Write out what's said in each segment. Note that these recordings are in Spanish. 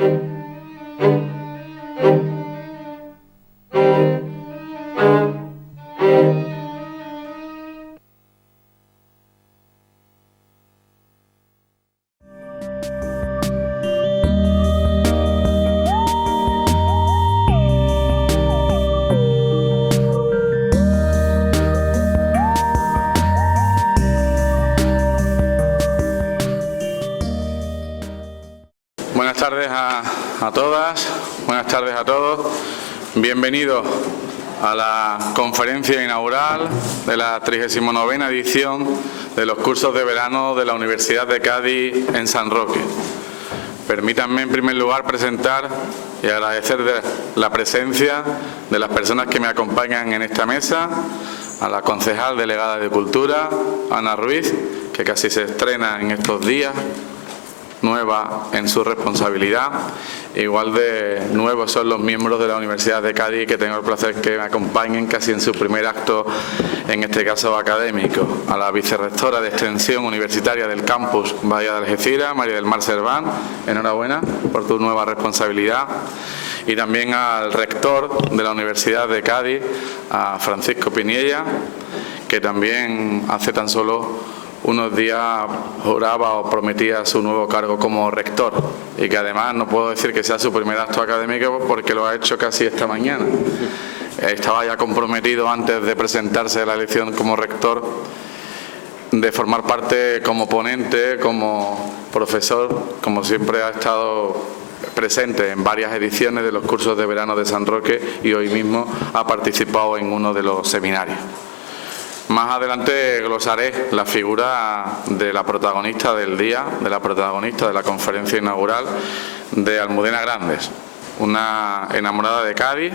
Buenas tardes a todas, buenas tardes a todos. Bienvenidos a la conferencia inaugural de la 39ª edición de los cursos de verano de la Universidad de Cádiz en San Roque. Permítanme en primer lugar presentar y agradecer la presencia de las personas que me acompañan en esta mesa, a la concejal delegada de Cultura, Ana Ruiz, que casi se estrena en estos días, nueva en su responsabilidad. Igual de nuevos son los miembros de la Universidad de Cádiz, que tengo el placer que me acompañen casi en su primer acto, en este caso académico. A la vicerrectora de Extensión Universitaria del Campus Bahía de Algeciras, María del Mar Serván, enhorabuena por tu nueva responsabilidad. Y también al rector de la Universidad de Cádiz, a Francisco Piniella, que también hace tan solo unos días juraba o prometía su nuevo cargo como rector, y que además no puedo decir que sea su primer acto académico porque lo ha hecho casi esta mañana. Estaba ya comprometido antes de presentarse a la elección como rector de formar parte como ponente, como profesor, como siempre ha estado presente en varias ediciones de los cursos de verano de San Roque, y hoy mismo ha participado en uno de los seminarios. Más adelante glosaré la figura de la protagonista del día, de la protagonista de la conferencia inaugural, de Almudena Grandes, una enamorada de Cádiz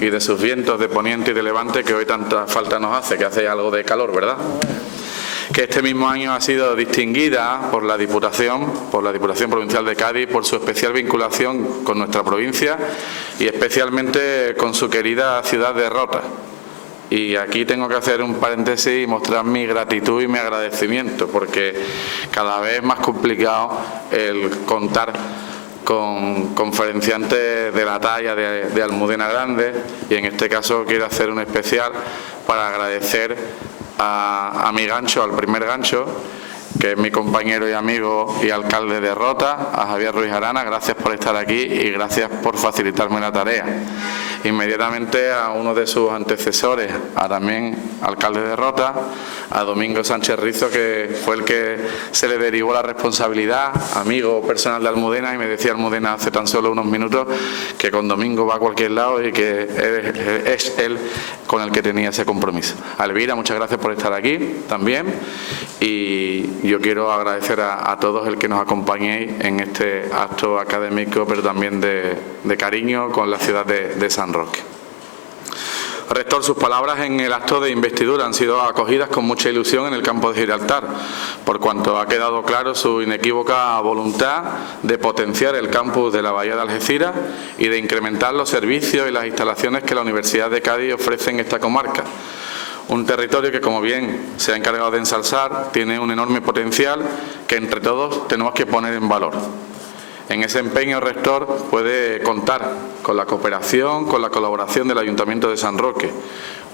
y de sus vientos de poniente y de levante que hoy tanta falta nos hace, que hace algo de calor, ¿verdad? Que este mismo año ha sido distinguida por la Diputación Provincial de Cádiz, por su especial vinculación con nuestra provincia y especialmente con su querida ciudad de Rota. Y aquí tengo que hacer un paréntesis y mostrar mi gratitud y mi agradecimiento, porque cada vez es más complicado el contar con conferenciantes de la talla de Almudena Grandes, y en este caso quiero hacer un especial para agradecer a mi gancho, al primer gancho, que es mi compañero y amigo y alcalde de Rota, a Javier Ruiz Arana. Gracias por estar aquí y gracias por facilitarme la tarea. Inmediatamente a uno de sus antecesores, a también alcalde de Rota, a Domingo Sánchez Rizo, que fue el que se le derivó la responsabilidad, amigo personal de Almudena, y me decía Almudena hace tan solo unos minutos que con Domingo va a cualquier lado y que es él con el que tenía ese compromiso. A Elvira, muchas gracias por estar aquí también, y yo quiero agradecer a todos el que nos acompañéis en este acto académico, pero también de cariño con la ciudad de San Roque. Rector, sus palabras en el acto de investidura han sido acogidas con mucha ilusión en el campo de Gibraltar, por cuanto ha quedado claro su inequívoca voluntad de potenciar el campus de la Bahía de Algeciras y de incrementar los servicios y las instalaciones que la Universidad de Cádiz ofrece en esta comarca. Un territorio que, como bien se ha encargado de ensalzar, tiene un enorme potencial que entre todos tenemos que poner en valor. En ese empeño, rector, puede contar con la cooperación, con la colaboración del Ayuntamiento de San Roque,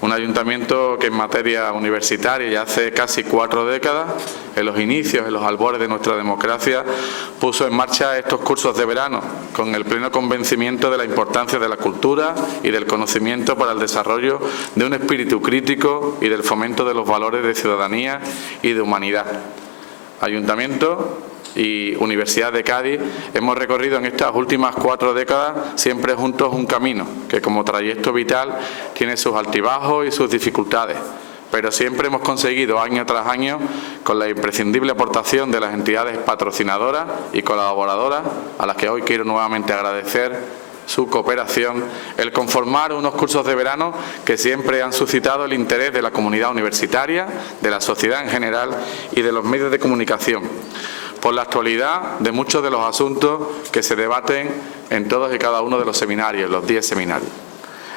un ayuntamiento que en materia universitaria ya hace casi 4 décadas, en los inicios, en los albores de nuestra democracia, puso en marcha estos cursos de verano con el pleno convencimiento de la importancia de la cultura y del conocimiento para el desarrollo de un espíritu crítico y del fomento de los valores de ciudadanía y de humanidad. Ayuntamiento y Universidad de Cádiz hemos recorrido en estas últimas 4 décadas siempre juntos un camino que, como trayecto vital, tiene sus altibajos y sus dificultades, pero siempre hemos conseguido año tras año, con la imprescindible aportación de las entidades patrocinadoras y colaboradoras, a las que hoy quiero nuevamente agradecer su cooperación, el conformar unos cursos de verano que siempre han suscitado el interés de la comunidad universitaria, de la sociedad en general y de los medios de comunicación, por la actualidad de muchos de los asuntos que se debaten en todos y cada uno de los seminarios, los 10 seminarios.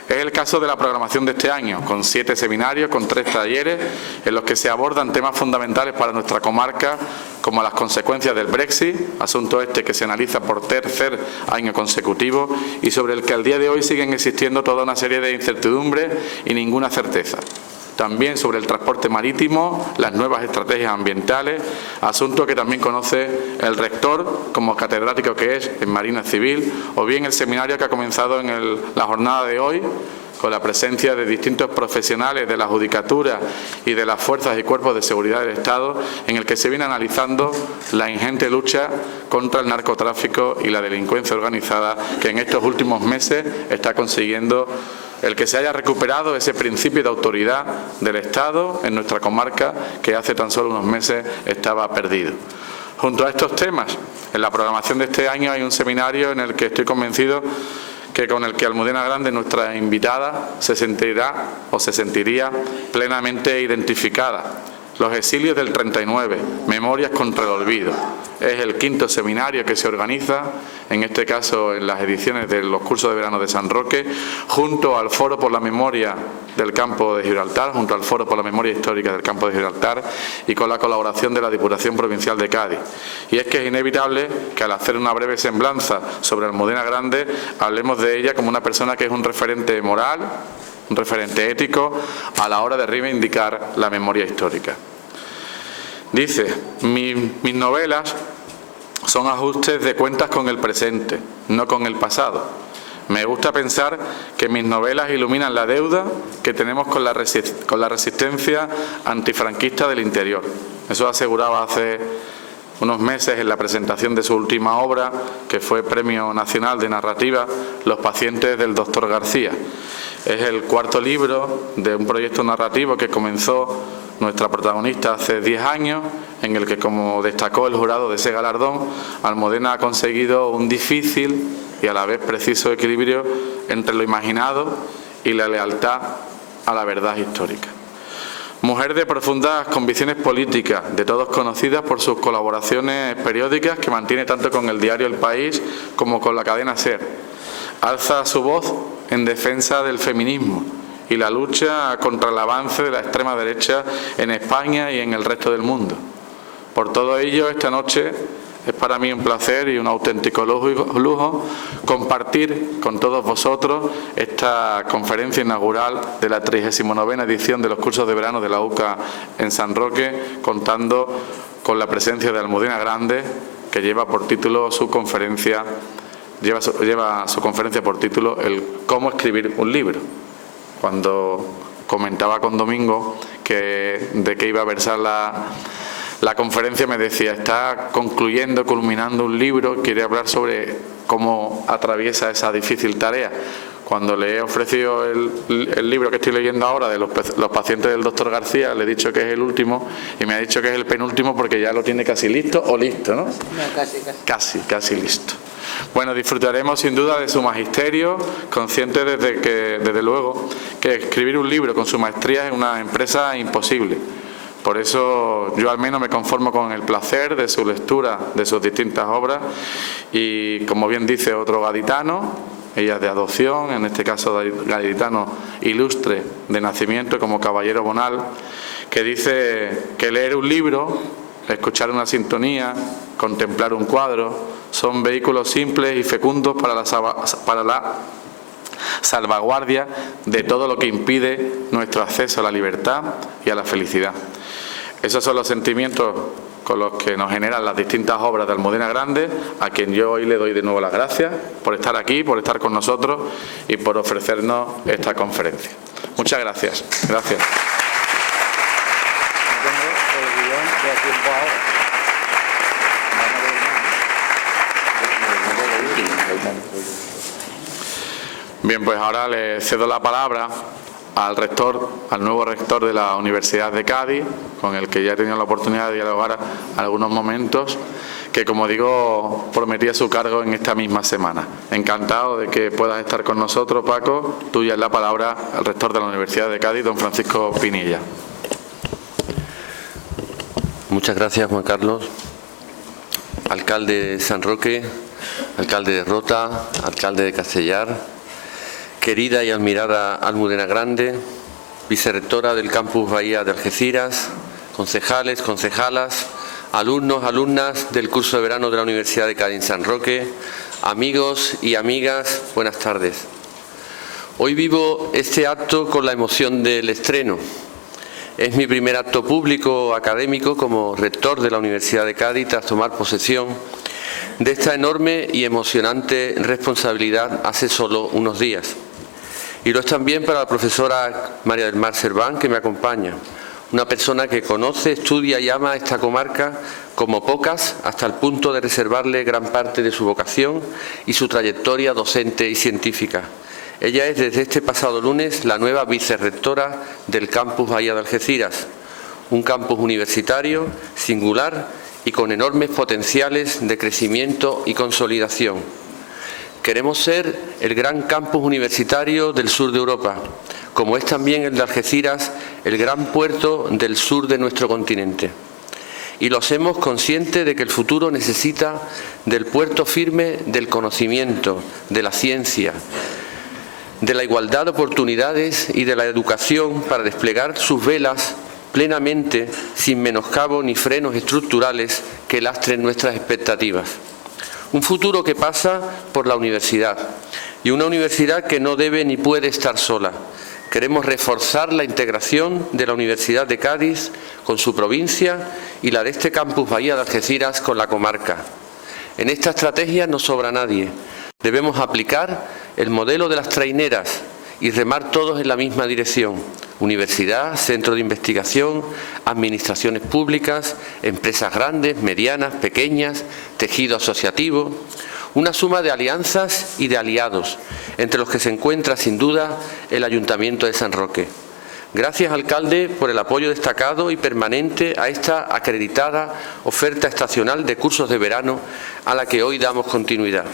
Es el caso de la programación de este año, con 7 seminarios, con 3 talleres, en los que se abordan temas fundamentales para nuestra comarca, como las consecuencias del Brexit, asunto este que se analiza por tercer año consecutivo y sobre el que al día de hoy siguen existiendo toda una serie de incertidumbres y ninguna certeza. También sobre el transporte marítimo, las nuevas estrategias ambientales, asunto que también conoce el rector como catedrático que es en Marina Civil, o bien el seminario que ha comenzado en la jornada de hoy, con la presencia de distintos profesionales de la Judicatura y de las fuerzas y cuerpos de seguridad del Estado, en el que se viene analizando la ingente lucha contra el narcotráfico y la delincuencia organizada, que en estos últimos meses está consiguiendo el que se haya recuperado ese principio de autoridad del Estado en nuestra comarca, que hace tan solo unos meses estaba perdido. Junto a estos temas, en la programación de este año hay un seminario en el que estoy convencido que con el que Almudena Grande, nuestra invitada, se sentiría plenamente identificada. Los exilios del 39, Memorias contra el olvido. Es el 5º seminario que se organiza, en este caso en las ediciones de los cursos de verano de San Roque, junto al Foro por la Memoria del Campo de Gibraltar, junto al Foro por la Memoria Histórica del Campo de Gibraltar y con la colaboración de la Diputación Provincial de Cádiz. Y es que es inevitable que al hacer una breve semblanza sobre Almudena Grande, hablemos de ella como una persona que es un referente moral, un referente ético a la hora de reivindicar la memoria histórica. Dice, mis novelas son ajustes de cuentas con el presente, no con el pasado. Me gusta pensar que mis novelas iluminan la deuda que tenemos con la resistencia antifranquista del interior. Eso aseguraba hace unos meses en la presentación de su última obra, que fue Premio Nacional de Narrativa, Los pacientes del doctor García. Es el 4º libro de un proyecto narrativo que comenzó nuestra protagonista hace 10 años, en el que, como destacó el jurado de ese galardón, Almudena ha conseguido un difícil y a la vez preciso equilibrio entre lo imaginado y la lealtad a la verdad histórica. Mujer de profundas convicciones políticas, de todos conocidas por sus colaboraciones periódicas que mantiene tanto con el diario El País como con la cadena SER. Alza su voz en defensa del feminismo y la lucha contra el avance de la extrema derecha en España y en el resto del mundo. Por todo ello, esta noche es para mí un placer y un auténtico lujo compartir con todos vosotros esta conferencia inaugural de la 39ª edición de los cursos de verano de la UCA en San Roque, contando con la presencia de Almudena Grande, que lleva por título su conferencia, por título el cómo escribir un libro. Cuando comentaba con Domingo de qué iba a versar la conferencia, me decía, está culminando un libro, quiere hablar sobre cómo atraviesa esa difícil tarea. Cuando le he ofrecido el libro que estoy leyendo ahora de los pacientes del doctor García, le he dicho que es el último y me ha dicho que es el penúltimo porque ya lo tiene casi listo, ¿no? No, casi listo. Bueno, disfrutaremos sin duda de su magisterio, consciente desde luego que escribir un libro con su maestría es una empresa imposible. Por eso yo al menos me conformo con el placer de su lectura de sus distintas obras y, como bien dice otro gaditano, ella es de adopción, en este caso gaditano ilustre de nacimiento como Caballero Bonal, que dice que leer un libro, escuchar una sintonía, contemplar un cuadro, son vehículos simples y fecundos para la salvaguardia de todo lo que impide nuestro acceso a la libertad y a la felicidad. Esos son los sentimientos con los que nos generan las distintas obras de Almudena Grande, a quien yo hoy le doy de nuevo las gracias por estar aquí, por estar con nosotros y por ofrecernos esta conferencia. Muchas gracias. Gracias. Bien, pues ahora le cedo la palabra al nuevo rector de la Universidad de Cádiz, con el que ya he tenido la oportunidad de dialogar algunos momentos, que, como digo, prometía su cargo en esta misma semana. Encantado de que puedas estar con nosotros, Paco. Tuya es la palabra al rector de la Universidad de Cádiz, don Francisco Pinilla. Muchas gracias, Juan Carlos. Alcalde de San Roque, alcalde de Rota, alcalde de Castellar, Querida y admirada Almudena Grande, vicerrectora del Campus Bahía de Algeciras, concejales, concejalas, alumnos, alumnas del curso de verano de la Universidad de Cádiz San Roque, amigos y amigas, buenas tardes. Hoy vivo este acto con la emoción del estreno. Es mi primer acto público académico como rector de la Universidad de Cádiz tras tomar posesión de esta enorme y emocionante responsabilidad hace solo unos días. Y lo es también para la profesora María del Mar Serván, que me acompaña, una persona que conoce, estudia y ama esta comarca como pocas, hasta el punto de reservarle gran parte de su vocación y su trayectoria docente y científica. Ella es desde este pasado lunes la nueva vicerrectora del Campus Bahía de Algeciras, un campus universitario, singular y con enormes potenciales de crecimiento y consolidación. Queremos ser el gran campus universitario del sur de Europa, como es también el de Algeciras, el gran puerto del sur de nuestro continente. Y lo hacemos conscientes de que el futuro necesita del puerto firme del conocimiento, de la ciencia, de la igualdad de oportunidades y de la educación para desplegar sus velas plenamente, sin menoscabo ni frenos estructurales que lastren nuestras expectativas. Un futuro que pasa por la universidad, y una universidad que no debe ni puede estar sola. Queremos reforzar la integración de la Universidad de Cádiz con su provincia y la de este campus Bahía de Algeciras con la comarca. En esta estrategia no sobra nadie. Debemos aplicar el modelo de las traineras y remar todos en la misma dirección. Universidad, centro de investigación, administraciones públicas, empresas grandes, medianas, pequeñas, tejido asociativo. Una suma de alianzas y de aliados, entre los que se encuentra sin duda el Ayuntamiento de San Roque. Gracias, alcalde, por el apoyo destacado y permanente a esta acreditada oferta estacional de cursos de verano a la que hoy damos continuidad.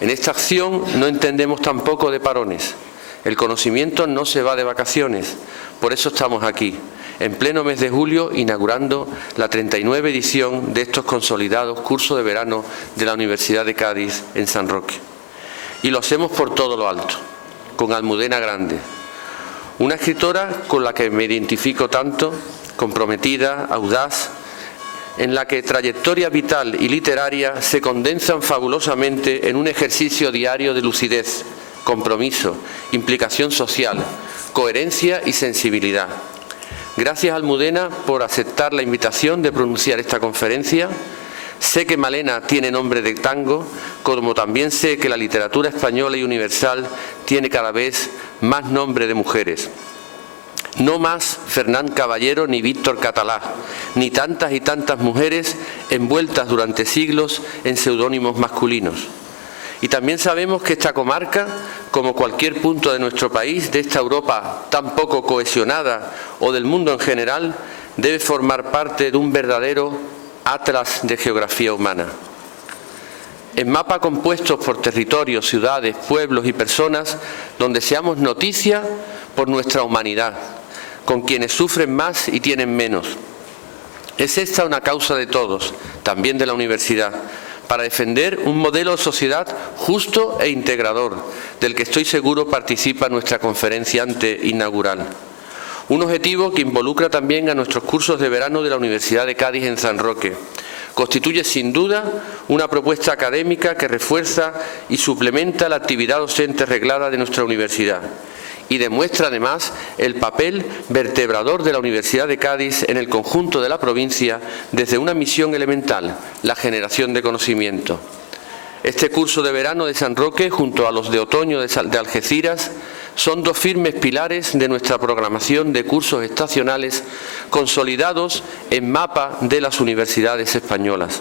En esta acción no entendemos tampoco de parones. El conocimiento no se va de vacaciones, por eso estamos aquí, en pleno mes de julio, inaugurando la 39 edición de estos consolidados cursos de verano de la Universidad de Cádiz en San Roque. Y lo hacemos por todo lo alto, con Almudena Grande, una escritora con la que me identifico tanto, comprometida, audaz, en la que trayectoria vital y literaria se condensan fabulosamente en un ejercicio diario de lucidez, compromiso, implicación social, coherencia y sensibilidad. Gracias, Almudena, por aceptar la invitación de pronunciar esta conferencia. Sé que Malena tiene nombre de tango, como también sé que la literatura española y universal tiene cada vez más nombre de mujeres. No más Fernán Caballero ni Víctor Catalá, ni tantas y tantas mujeres envueltas durante siglos en seudónimos masculinos. Y también sabemos que esta comarca, como cualquier punto de nuestro país, de esta Europa tan poco cohesionada o del mundo en general, debe formar parte de un verdadero atlas de geografía humana. En mapa compuestos por territorios, ciudades, pueblos y personas, donde seamos noticia por nuestra humanidad, con quienes sufren más y tienen menos. Es esta una causa de todos, también de la universidad, para defender un modelo de sociedad justo e integrador, del que estoy seguro participa nuestra conferencia inaugural. Un objetivo que involucra también a nuestros cursos de verano de la Universidad de Cádiz en San Roque. Constituye sin duda una propuesta académica que refuerza y suplementa la actividad docente reglada de nuestra universidad y demuestra además el papel vertebrador de la Universidad de Cádiz en el conjunto de la provincia desde una misión elemental, la generación de conocimiento. Este curso de verano de San Roque, junto a los de otoño de Algeciras, son dos firmes pilares de nuestra programación de cursos estacionales consolidados en mapa de las universidades españolas.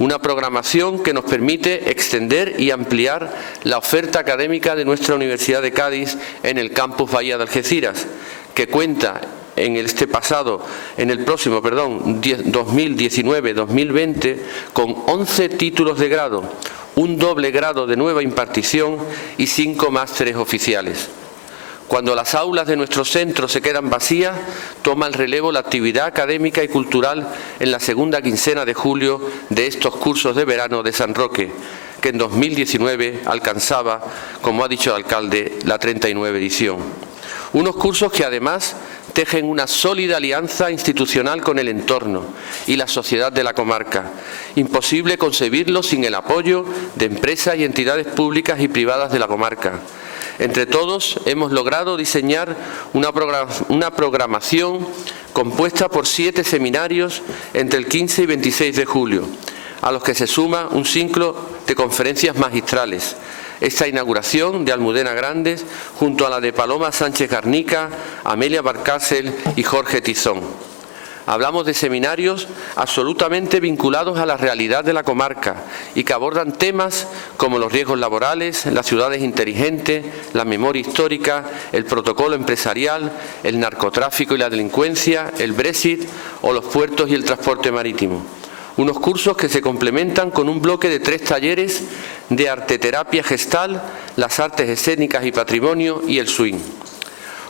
Una programación que nos permite extender y ampliar la oferta académica de nuestra Universidad de Cádiz en el campus Bahía de Algeciras, que cuenta en el próximo 2019-2020 con 11 títulos de grado, un doble grado de nueva impartición y 5 másteres oficiales. Cuando las aulas de nuestros centros se quedan vacías, toma el relevo la actividad académica y cultural en la segunda quincena de julio de estos cursos de verano de San Roque, que en 2019 alcanzaba, como ha dicho el alcalde, la 39 edición. Unos cursos que además tejen una sólida alianza institucional con el entorno y la sociedad de la comarca. Imposible concebirlo sin el apoyo de empresas y entidades públicas y privadas de la comarca. Entre todos hemos logrado diseñar una programación compuesta por 7 seminarios entre el 15 y 26 de julio, a los que se suma un ciclo de conferencias magistrales. Esta inauguración de Almudena Grandes junto a la de Paloma Sánchez Garnica, Amelia Barcasel y Jorge Tizón. Hablamos de seminarios absolutamente vinculados a la realidad de la comarca y que abordan temas como los riesgos laborales, las ciudades inteligentes, la memoria histórica, el protocolo empresarial, el narcotráfico y la delincuencia, el Brexit o los puertos y el transporte marítimo. Unos cursos que se complementan con un bloque de 3 talleres de arteterapia gestal, las artes escénicas y patrimonio y el swing.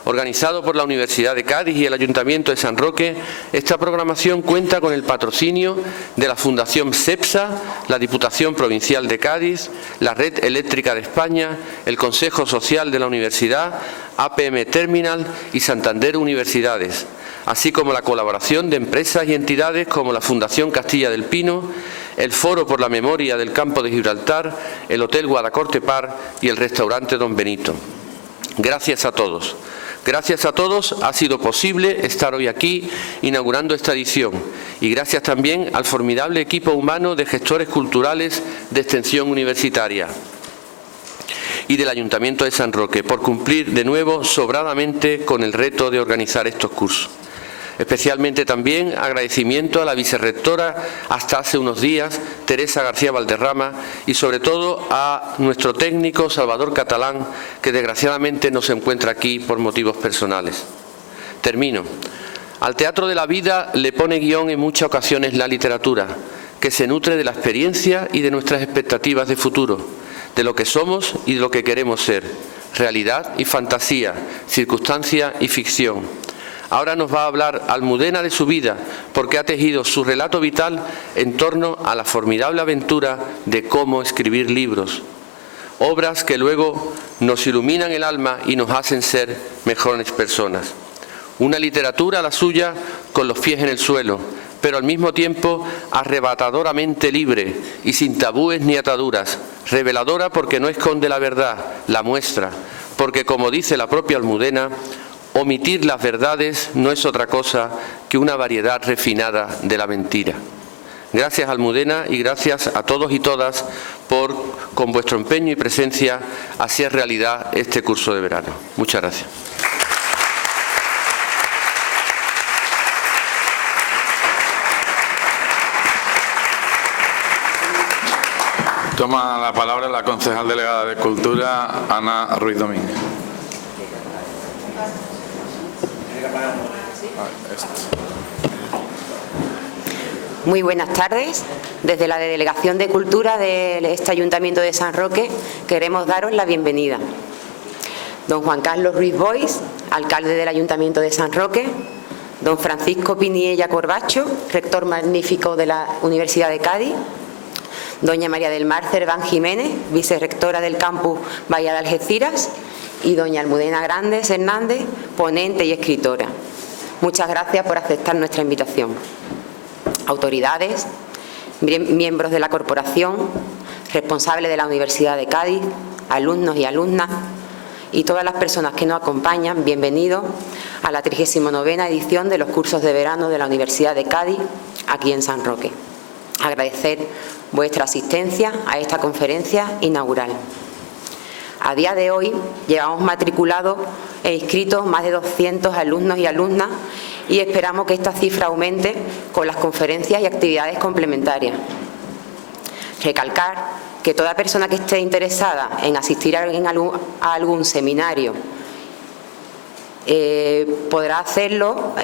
Organizado por la Universidad de Cádiz y el Ayuntamiento de San Roque, esta programación cuenta con el patrocinio de la Fundación SEPSA, la Diputación Provincial de Cádiz, la Red Eléctrica de España, el Consejo Social de la Universidad, APM Terminal y Santander Universidades, así como la colaboración de empresas y entidades como la Fundación Castilla del Pino, el Foro por la Memoria del Campo de Gibraltar, el Hotel Guadacorte Par y el Restaurante Don Benito. Gracias a todos. Gracias a todos ha sido posible estar hoy aquí inaugurando esta edición y gracias también al formidable equipo humano de gestores culturales de extensión universitaria y del Ayuntamiento de San Roque por cumplir de nuevo sobradamente con el reto de organizar estos cursos. Especialmente también agradecimiento a la vicerrectora hasta hace unos días, Teresa García Valderrama, y sobre todo a nuestro técnico Salvador Catalán, que desgraciadamente no se encuentra aquí por motivos personales. Termino. Al teatro de la vida le pone guión en muchas ocasiones la literatura, que se nutre de la experiencia y de nuestras expectativas de futuro, de lo que somos y de lo que queremos ser, realidad y fantasía, circunstancia y ficción. Ahora nos va a hablar Almudena de su vida, porque ha tejido su relato vital en torno a la formidable aventura de cómo escribir libros. Obras que luego nos iluminan el alma y nos hacen ser mejores personas. Una literatura, la suya, con los pies en el suelo, pero al mismo tiempo arrebatadoramente libre y sin tabúes ni ataduras, reveladora porque no esconde la verdad, la muestra, porque como dice la propia Almudena, omitir las verdades no es otra cosa que una variedad refinada de la mentira. Gracias, Almudena, y gracias a todos y todas por, con vuestro empeño y presencia, hacer realidad este curso de verano. Muchas gracias. Toma la palabra la concejal delegada de Cultura, Ana Ruiz Domínguez. Muy buenas tardes. Desde la Delegación de Cultura de este Ayuntamiento de San Roque queremos daros la bienvenida. Don Juan Carlos Ruiz Boix, alcalde del Ayuntamiento de San Roque, don Francisco Piniella Corbacho, rector magnífico de la Universidad de Cádiz, doña María del Mar Cerván Jiménez, vicerrectora del campus Bahía de Algeciras, y doña Almudena Grandes Hernández, ponente y escritora. Muchas gracias por aceptar nuestra invitación. Autoridades, miembros de la corporación, responsables de la Universidad de Cádiz, alumnos y alumnas y todas las personas que nos acompañan, bienvenidos a la 39ª edición de los cursos de verano de la Universidad de Cádiz, aquí en San Roque. Agradecer vuestra asistencia a esta conferencia inaugural. A día de hoy llevamos matriculados e inscritos más de 200 alumnos y alumnas y esperamos que esta cifra aumente con las conferencias y actividades complementarias. Recalcar que toda persona que esté interesada en asistir a algún seminario podrá hacerlo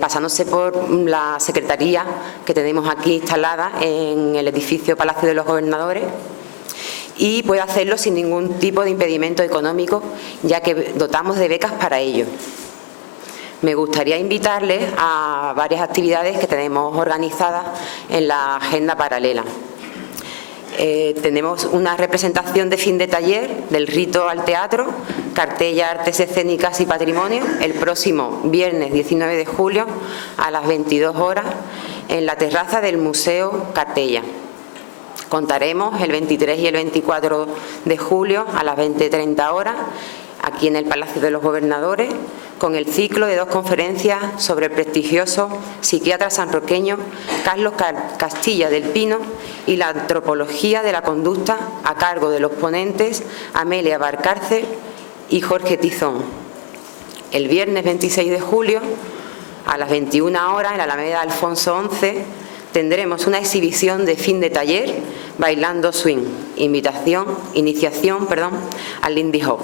pasándose por la secretaría que tenemos aquí instalada en el edificio Palacio de los Gobernadores, y puede hacerlo sin ningún tipo de impedimento económico, ya que dotamos de becas para ello. Me gustaría invitarles a varias actividades que tenemos organizadas en la agenda paralela. Tenemos una representación de fin de taller del rito al teatro, cartella Artes Escénicas y Patrimonio, el próximo viernes 19 de julio a las 22 horas en la terraza del Museo Cartella. Contaremos el 23 y el 24 de julio a las 20:30 horas aquí en el Palacio de los Gobernadores con el ciclo de 2 conferencias sobre el prestigioso psiquiatra sanroqueño Carlos Castilla del Pino y la antropología de la conducta a cargo de los ponentes Amelia Barcárcel y Jorge Tizón. El viernes 26 de julio a las 21 horas en la Alameda Alfonso XI tendremos una exhibición de fin de taller Bailando Swing, iniciación al Lindy Hop.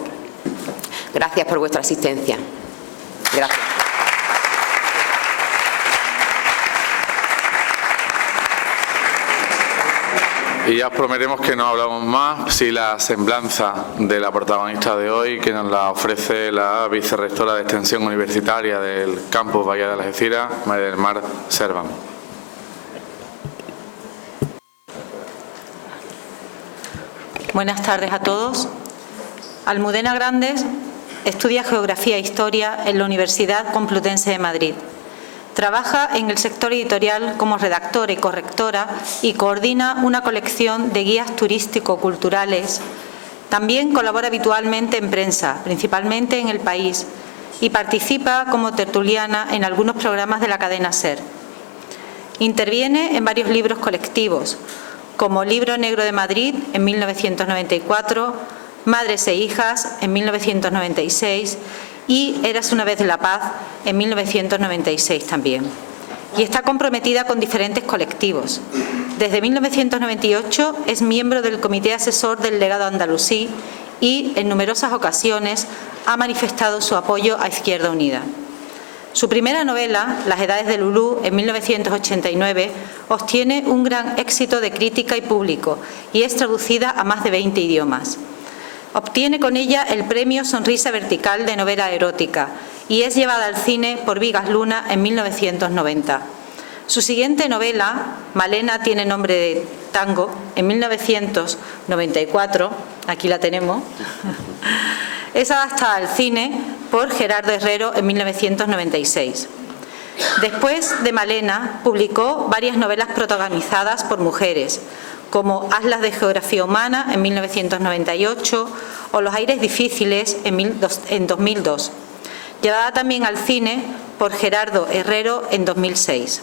Gracias por vuestra asistencia. Gracias. Y ya os prometemos que no hablamos más si la semblanza de la protagonista de hoy, que nos la ofrece la vicerrectora de Extensión Universitaria del Campus Bahía de Algeciras, María del Mar Servan. Buenas tardes a todos. Almudena Grandes estudia Geografía e Historia en la Universidad Complutense de Madrid. Trabaja en el sector editorial como redactora y correctora y coordina una colección de guías turístico-culturales. También colabora habitualmente en prensa, principalmente en El País, y participa como tertuliana en algunos programas de la cadena SER. Interviene en varios libros colectivos, como Libro Negro de Madrid en 1994, Madres e Hijas en 1996 y Érase una vez la paz en 1996 también. Y está comprometida con diferentes colectivos. Desde 1998 es miembro del Comité Asesor del Legado Andalusí y en numerosas ocasiones ha manifestado su apoyo a Izquierda Unida. Su primera novela, Las Edades de Lulú, en 1989, obtiene un gran éxito de crítica y público y es traducida a más de 20 idiomas. Obtiene con ella el premio Sonrisa Vertical de novela erótica y es llevada al cine por Vigas Luna en 1990. Su siguiente novela, Malena tiene nombre de tango, en 1994, aquí la tenemos, es adaptada al cine por Gerardo Herrero en 1996. Después de Malena, publicó varias novelas protagonizadas por mujeres, como Atlas de Geografía Humana en 1998 o Los aires difíciles en 2002, llevada también al cine por Gerardo Herrero en 2006.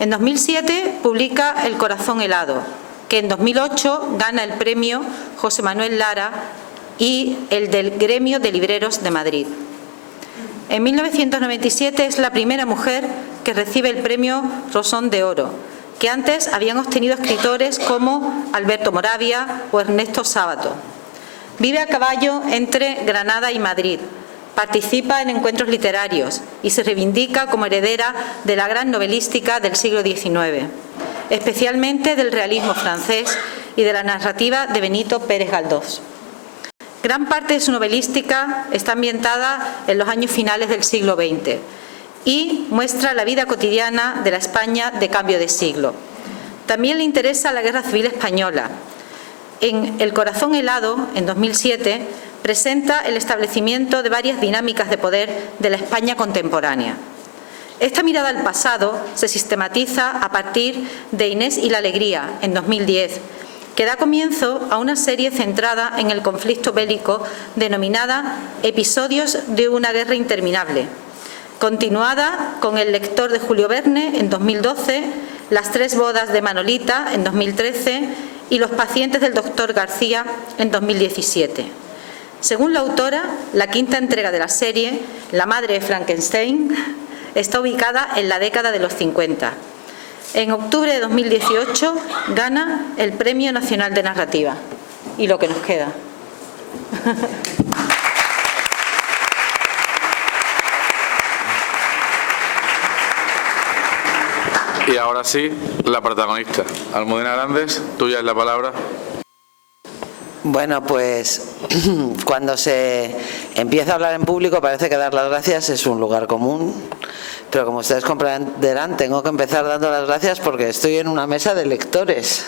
En 2007 publica El corazón helado, que en 2008 gana el premio José Manuel Lara y el del Gremio de Libreros de Madrid. En 1997 es la primera mujer que recibe el premio Rosón de Oro, que antes habían obtenido escritores como Alberto Moravia o Ernesto Sábato. Vive a caballo entre Granada y Madrid, participa en encuentros literarios y se reivindica como heredera de la gran novelística del siglo XIX, especialmente del realismo francés y de la narrativa de Benito Pérez Galdós. Gran parte de su novelística está ambientada en los años finales del siglo XX y muestra la vida cotidiana de la España de cambio de siglo. También le interesa la Guerra Civil Española. En El corazón helado, en 2007, presenta el establecimiento de varias dinámicas de poder de la España contemporánea. Esta mirada al pasado se sistematiza a partir de Inés y la alegría, en 2010, que da comienzo a una serie centrada en el conflicto bélico denominada Episodios de una guerra interminable, continuada con El lector de Julio Verne en 2012, Las tres bodas de Manolita en 2013 y Los pacientes del doctor García en 2017. Según la autora, la quinta entrega de la serie, La madre de Frankenstein, está ubicada en la década de los 50. En octubre de 2018 gana el Premio Nacional de Narrativa. Y lo que nos queda. Y ahora sí, la protagonista. Almudena Grandes, tuya es la palabra. Bueno, pues cuando se empieza a hablar en público parece que dar las gracias es un lugar común, pero como ustedes comprenderán tengo que empezar dando las gracias porque estoy en una mesa de lectores.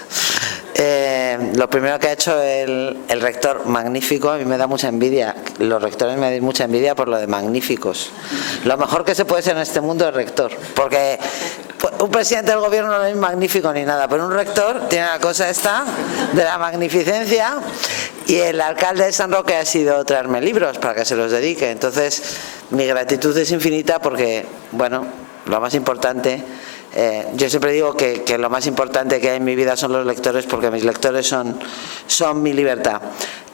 Lo primero que ha hecho el rector, magnífico, a mí me da mucha envidia. Los rectores me dan mucha envidia por lo de magníficos. Lo mejor que se puede ser en este mundo es rector, porque un presidente del gobierno no es magnífico ni nada, pero un rector tiene la cosa esta de la magnificencia, y el alcalde de San Roque ha sido traerme libros para que se los dedique. Entonces, mi gratitud es infinita porque, bueno, lo más importante... yo siempre digo que lo más importante que hay en mi vida son los lectores, porque mis lectores son mi libertad.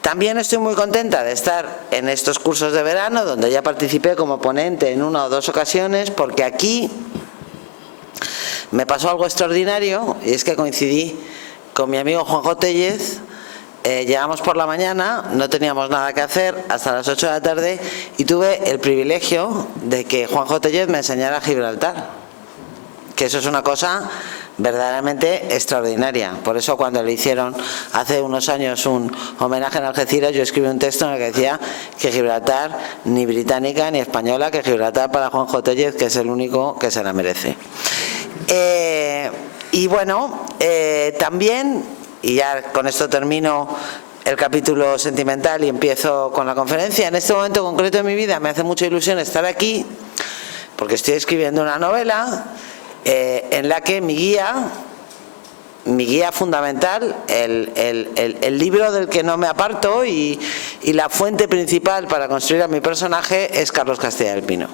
También estoy muy contenta de estar en estos cursos de verano, donde ya participé como ponente en 1 o 2 ocasiones, porque aquí me pasó algo extraordinario, y es que coincidí con mi amigo Juanjo Tellez. Llegamos por la mañana, no teníamos nada que hacer hasta las 8 de la tarde, y tuve el privilegio de que Juanjo Tellez me enseñara Gibraltar. Que eso es una cosa verdaderamente extraordinaria. Por eso cuando le hicieron hace unos años un homenaje en Algeciras, yo escribí un texto en el que decía que Gibraltar, ni británica ni española, que Gibraltar para Juanjo Tellez, que es el único que se la merece. Y bueno, también, y ya con esto termino el capítulo sentimental y empiezo con la conferencia, en este momento concreto de mi vida me hace mucha ilusión estar aquí, porque estoy escribiendo una novela en la que mi guía fundamental, el libro del que no me aparto y la fuente principal para construir a mi personaje es Carlos Castilla del Pino.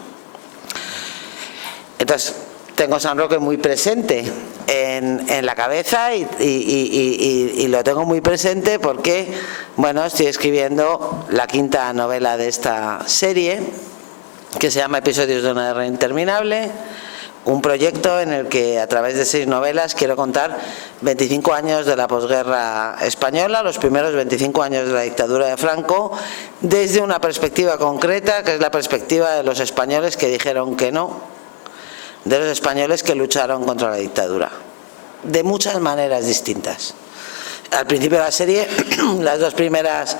Entonces, tengo San Roque muy presente en la cabeza y lo tengo muy presente porque, bueno, estoy escribiendo la 5ª novela de esta serie, que se llama Episodios de una guerra interminable. Un proyecto en el que a través de 6 novelas quiero contar 25 años de la posguerra española, los primeros 25 años de la dictadura de Franco, desde una perspectiva concreta, que es la perspectiva de los españoles que dijeron que no, de los españoles que lucharon contra la dictadura, de muchas maneras distintas. Al principio de la serie, las 2 primeras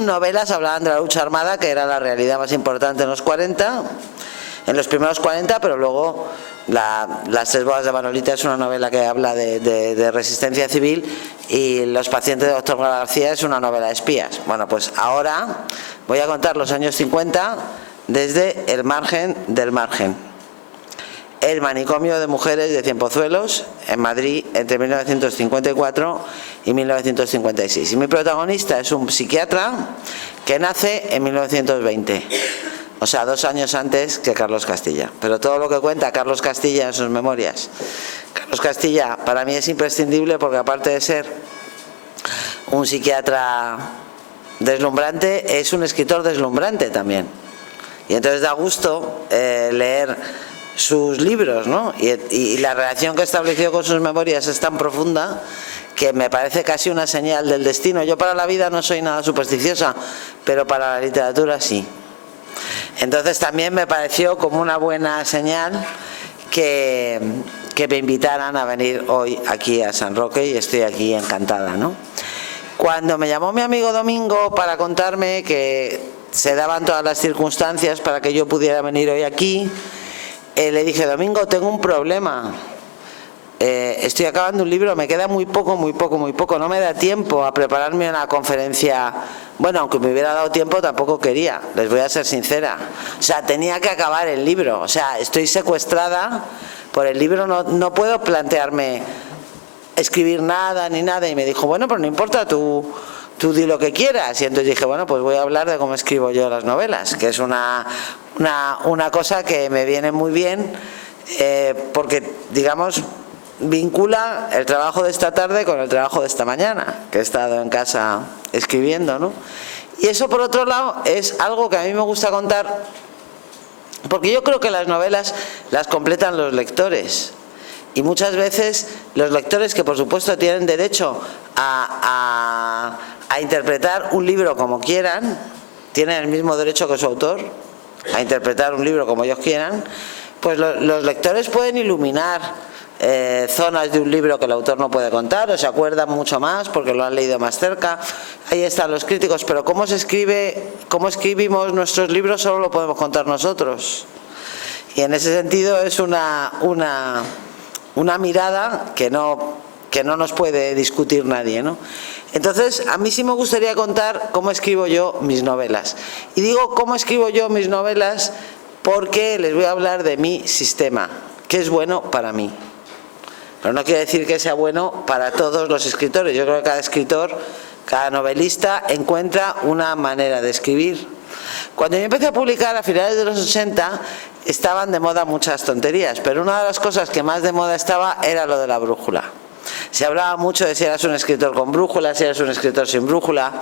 novelas hablaban de la lucha armada, que era la realidad más importante en los 40, en los primeros 40, pero luego Las 3 bodas de Manolita es una novela que habla de resistencia civil, y Los pacientes de Dr. García es una novela de espías. Bueno, pues ahora voy a contar los años 50 desde el margen del margen. El manicomio de mujeres de Cienpozuelos, en Madrid, entre 1954 y 1956. Y mi protagonista es un psiquiatra que nace en 1920. O sea, 2 años antes que Carlos Castilla. Pero todo lo que cuenta Carlos Castilla en sus memorias. Carlos Castilla para mí es imprescindible porque, aparte de ser un psiquiatra deslumbrante, es un escritor deslumbrante también. Y entonces da gusto leer sus libros, ¿no? Y la relación que estableció con sus memorias es tan profunda que me parece casi una señal del destino. Yo para la vida no soy nada supersticiosa, pero para la literatura sí. Entonces también me pareció como una buena señal que me invitaran a venir hoy aquí a San Roque, y estoy aquí encantada, ¿no? Cuando me llamó mi amigo Domingo para contarme que se daban todas las circunstancias para que yo pudiera venir hoy aquí, le dije: Domingo, tengo un problema. Estoy acabando un libro, me queda muy poco, no me da tiempo a prepararme una conferencia. Bueno, aunque me hubiera dado tiempo, tampoco quería, les voy a ser sincera. O sea, tenía que acabar el libro, o sea, estoy secuestrada por el libro, no puedo plantearme escribir nada ni nada. Y me dijo: bueno, pero no importa, tú di lo que quieras. Y entonces dije: bueno, pues voy a hablar de cómo escribo yo las novelas, que es una cosa que me viene muy bien, porque, digamos, vincula el trabajo de esta tarde con el trabajo de esta mañana, que he estado en casa escribiendo, ¿no? Y eso, por otro lado, es algo que a mí me gusta contar, porque yo creo que las novelas las completan los lectores, y muchas veces los lectores, que por supuesto tienen derecho a interpretar un libro como quieran, tienen el mismo derecho que su autor a interpretar un libro como ellos quieran, pues los lectores pueden iluminar zonas de un libro que el autor no puede contar, o se acuerdan mucho más porque lo han leído más cerca. Ahí están los críticos, pero cómo se escribe, cómo escribimos nuestros libros, solo lo podemos contar nosotros. Y en ese sentido es una mirada que no que no nos puede discutir nadie, ¿no? Entonces, a mí sí me gustaría contar cómo escribo yo mis novelas. Y digo cómo escribo yo mis novelas porque les voy a hablar de mi sistema, que es bueno para mí. Pero no quiere decir que sea bueno para todos los escritores. Yo creo que cada escritor, cada novelista encuentra una manera de escribir. Cuando yo empecé a publicar a finales de los 80, estaban de moda muchas tonterías, pero una de las cosas que más de moda estaba era lo de la brújula. Se hablaba mucho de si eras un escritor con brújula, si eras un escritor sin brújula.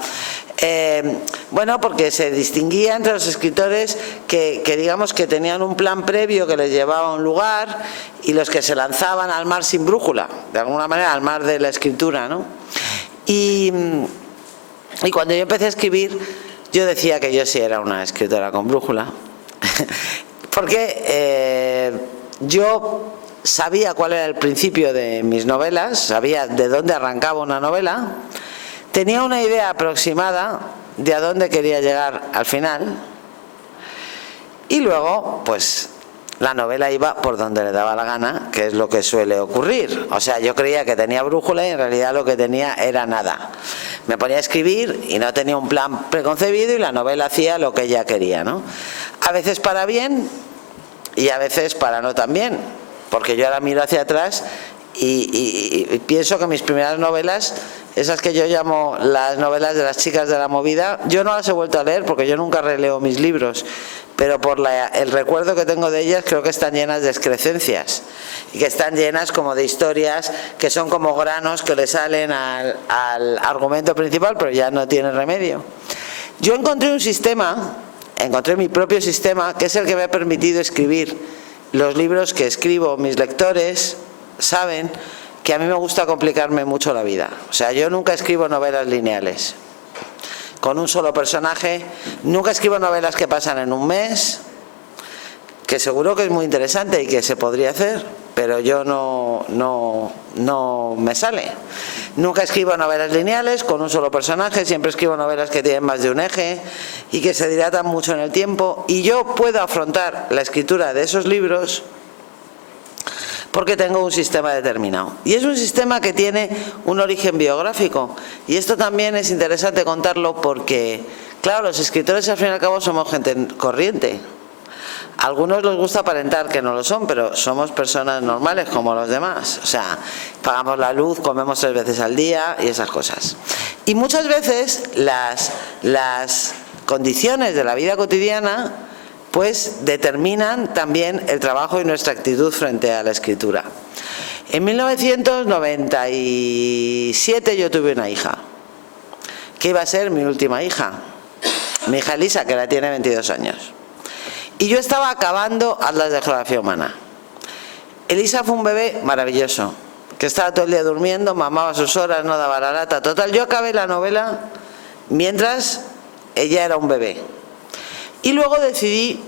Bueno, porque se distinguía entre los escritores que digamos que tenían un plan previo que les llevaba a un lugar y los que se lanzaban al mar sin brújula, de alguna manera al mar de la escritura, ¿no? Y cuando yo empecé a escribir, yo decía que yo sí era una escritora con brújula, porque yo sabía cuál era el principio de mis novelas, sabía de dónde arrancaba una novela, tenía una idea aproximada de a dónde quería llegar al final y luego, pues, la novela iba por donde le daba la gana, que es lo que suele ocurrir. O sea, yo creía que tenía brújula y en realidad lo que tenía era nada. Me ponía a escribir y no tenía un plan preconcebido y la novela hacía lo que ella quería, ¿no? A veces para bien y a veces para no tan bien. Porque yo ahora miro hacia atrás y pienso que mis primeras novelas, esas que yo llamo las novelas de las chicas de la movida, yo no las he vuelto a leer porque yo nunca releo mis libros, pero por el recuerdo que tengo de ellas creo que están llenas de excrescencias y que están llenas como de historias que son como granos que le salen al argumento principal, pero ya no tiene remedio. Yo encontré un sistema, encontré mi propio sistema, que es el que me ha permitido escribir los libros que escribo. Mis lectores saben que a mí me gusta complicarme mucho la vida. O sea, yo nunca escribo novelas lineales, con un solo personaje. Nunca escribo novelas que pasan en un mes, que seguro que es muy interesante y que se podría hacer, pero yo no me sale. Nunca escribo novelas lineales con un solo personaje, siempre escribo novelas que tienen más de un eje y que se dilatan mucho en el tiempo, y yo puedo afrontar la escritura de esos libros porque tengo un sistema determinado. Y es un sistema que tiene un origen biográfico, y esto también es interesante contarlo porque, claro, los escritores al fin y al cabo somos gente corriente. A algunos les gusta aparentar que no lo son, pero somos personas normales como los demás. O sea, pagamos la luz, comemos 3 veces al día y esas cosas. Y muchas veces las condiciones de la vida cotidiana pues determinan también el trabajo y nuestra actitud frente a la escritura. En 1997 yo tuve una hija, que iba a ser mi última hija, mi hija Elisa, que ahora tiene 22 años. Y yo estaba acabando Atlas de Geografía Humana. Elisa fue un bebé maravilloso, que estaba todo el día durmiendo, mamaba a sus horas, no daba la lata. Total, yo acabé la novela mientras ella era un bebé. Y luego decidí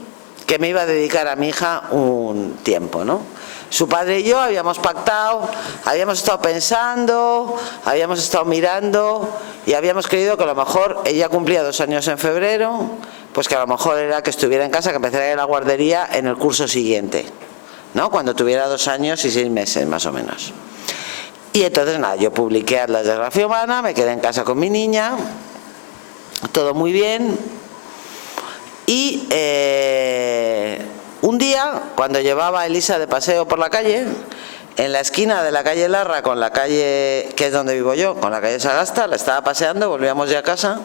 que me iba a dedicar a mi hija un tiempo, ¿no? Su padre y yo habíamos pactado, habíamos estado pensando, habíamos estado mirando y habíamos creído que a lo mejor ella cumplía 2 años en febrero, pues que a lo mejor era que estuviera en casa, que empezara en la guardería en el curso siguiente, ¿no? Cuando tuviera 2 años y 6 meses más o menos. Y entonces nada, yo publiqué Atlas de Geografía Humana, me quedé en casa con mi niña, todo muy bien. Y un día, cuando llevaba a Elisa de paseo por la calle, en la esquina de la calle Larra con la calle, que es donde vivo yo, con la calle Sagasta, la estaba paseando, volvíamos ya a casa,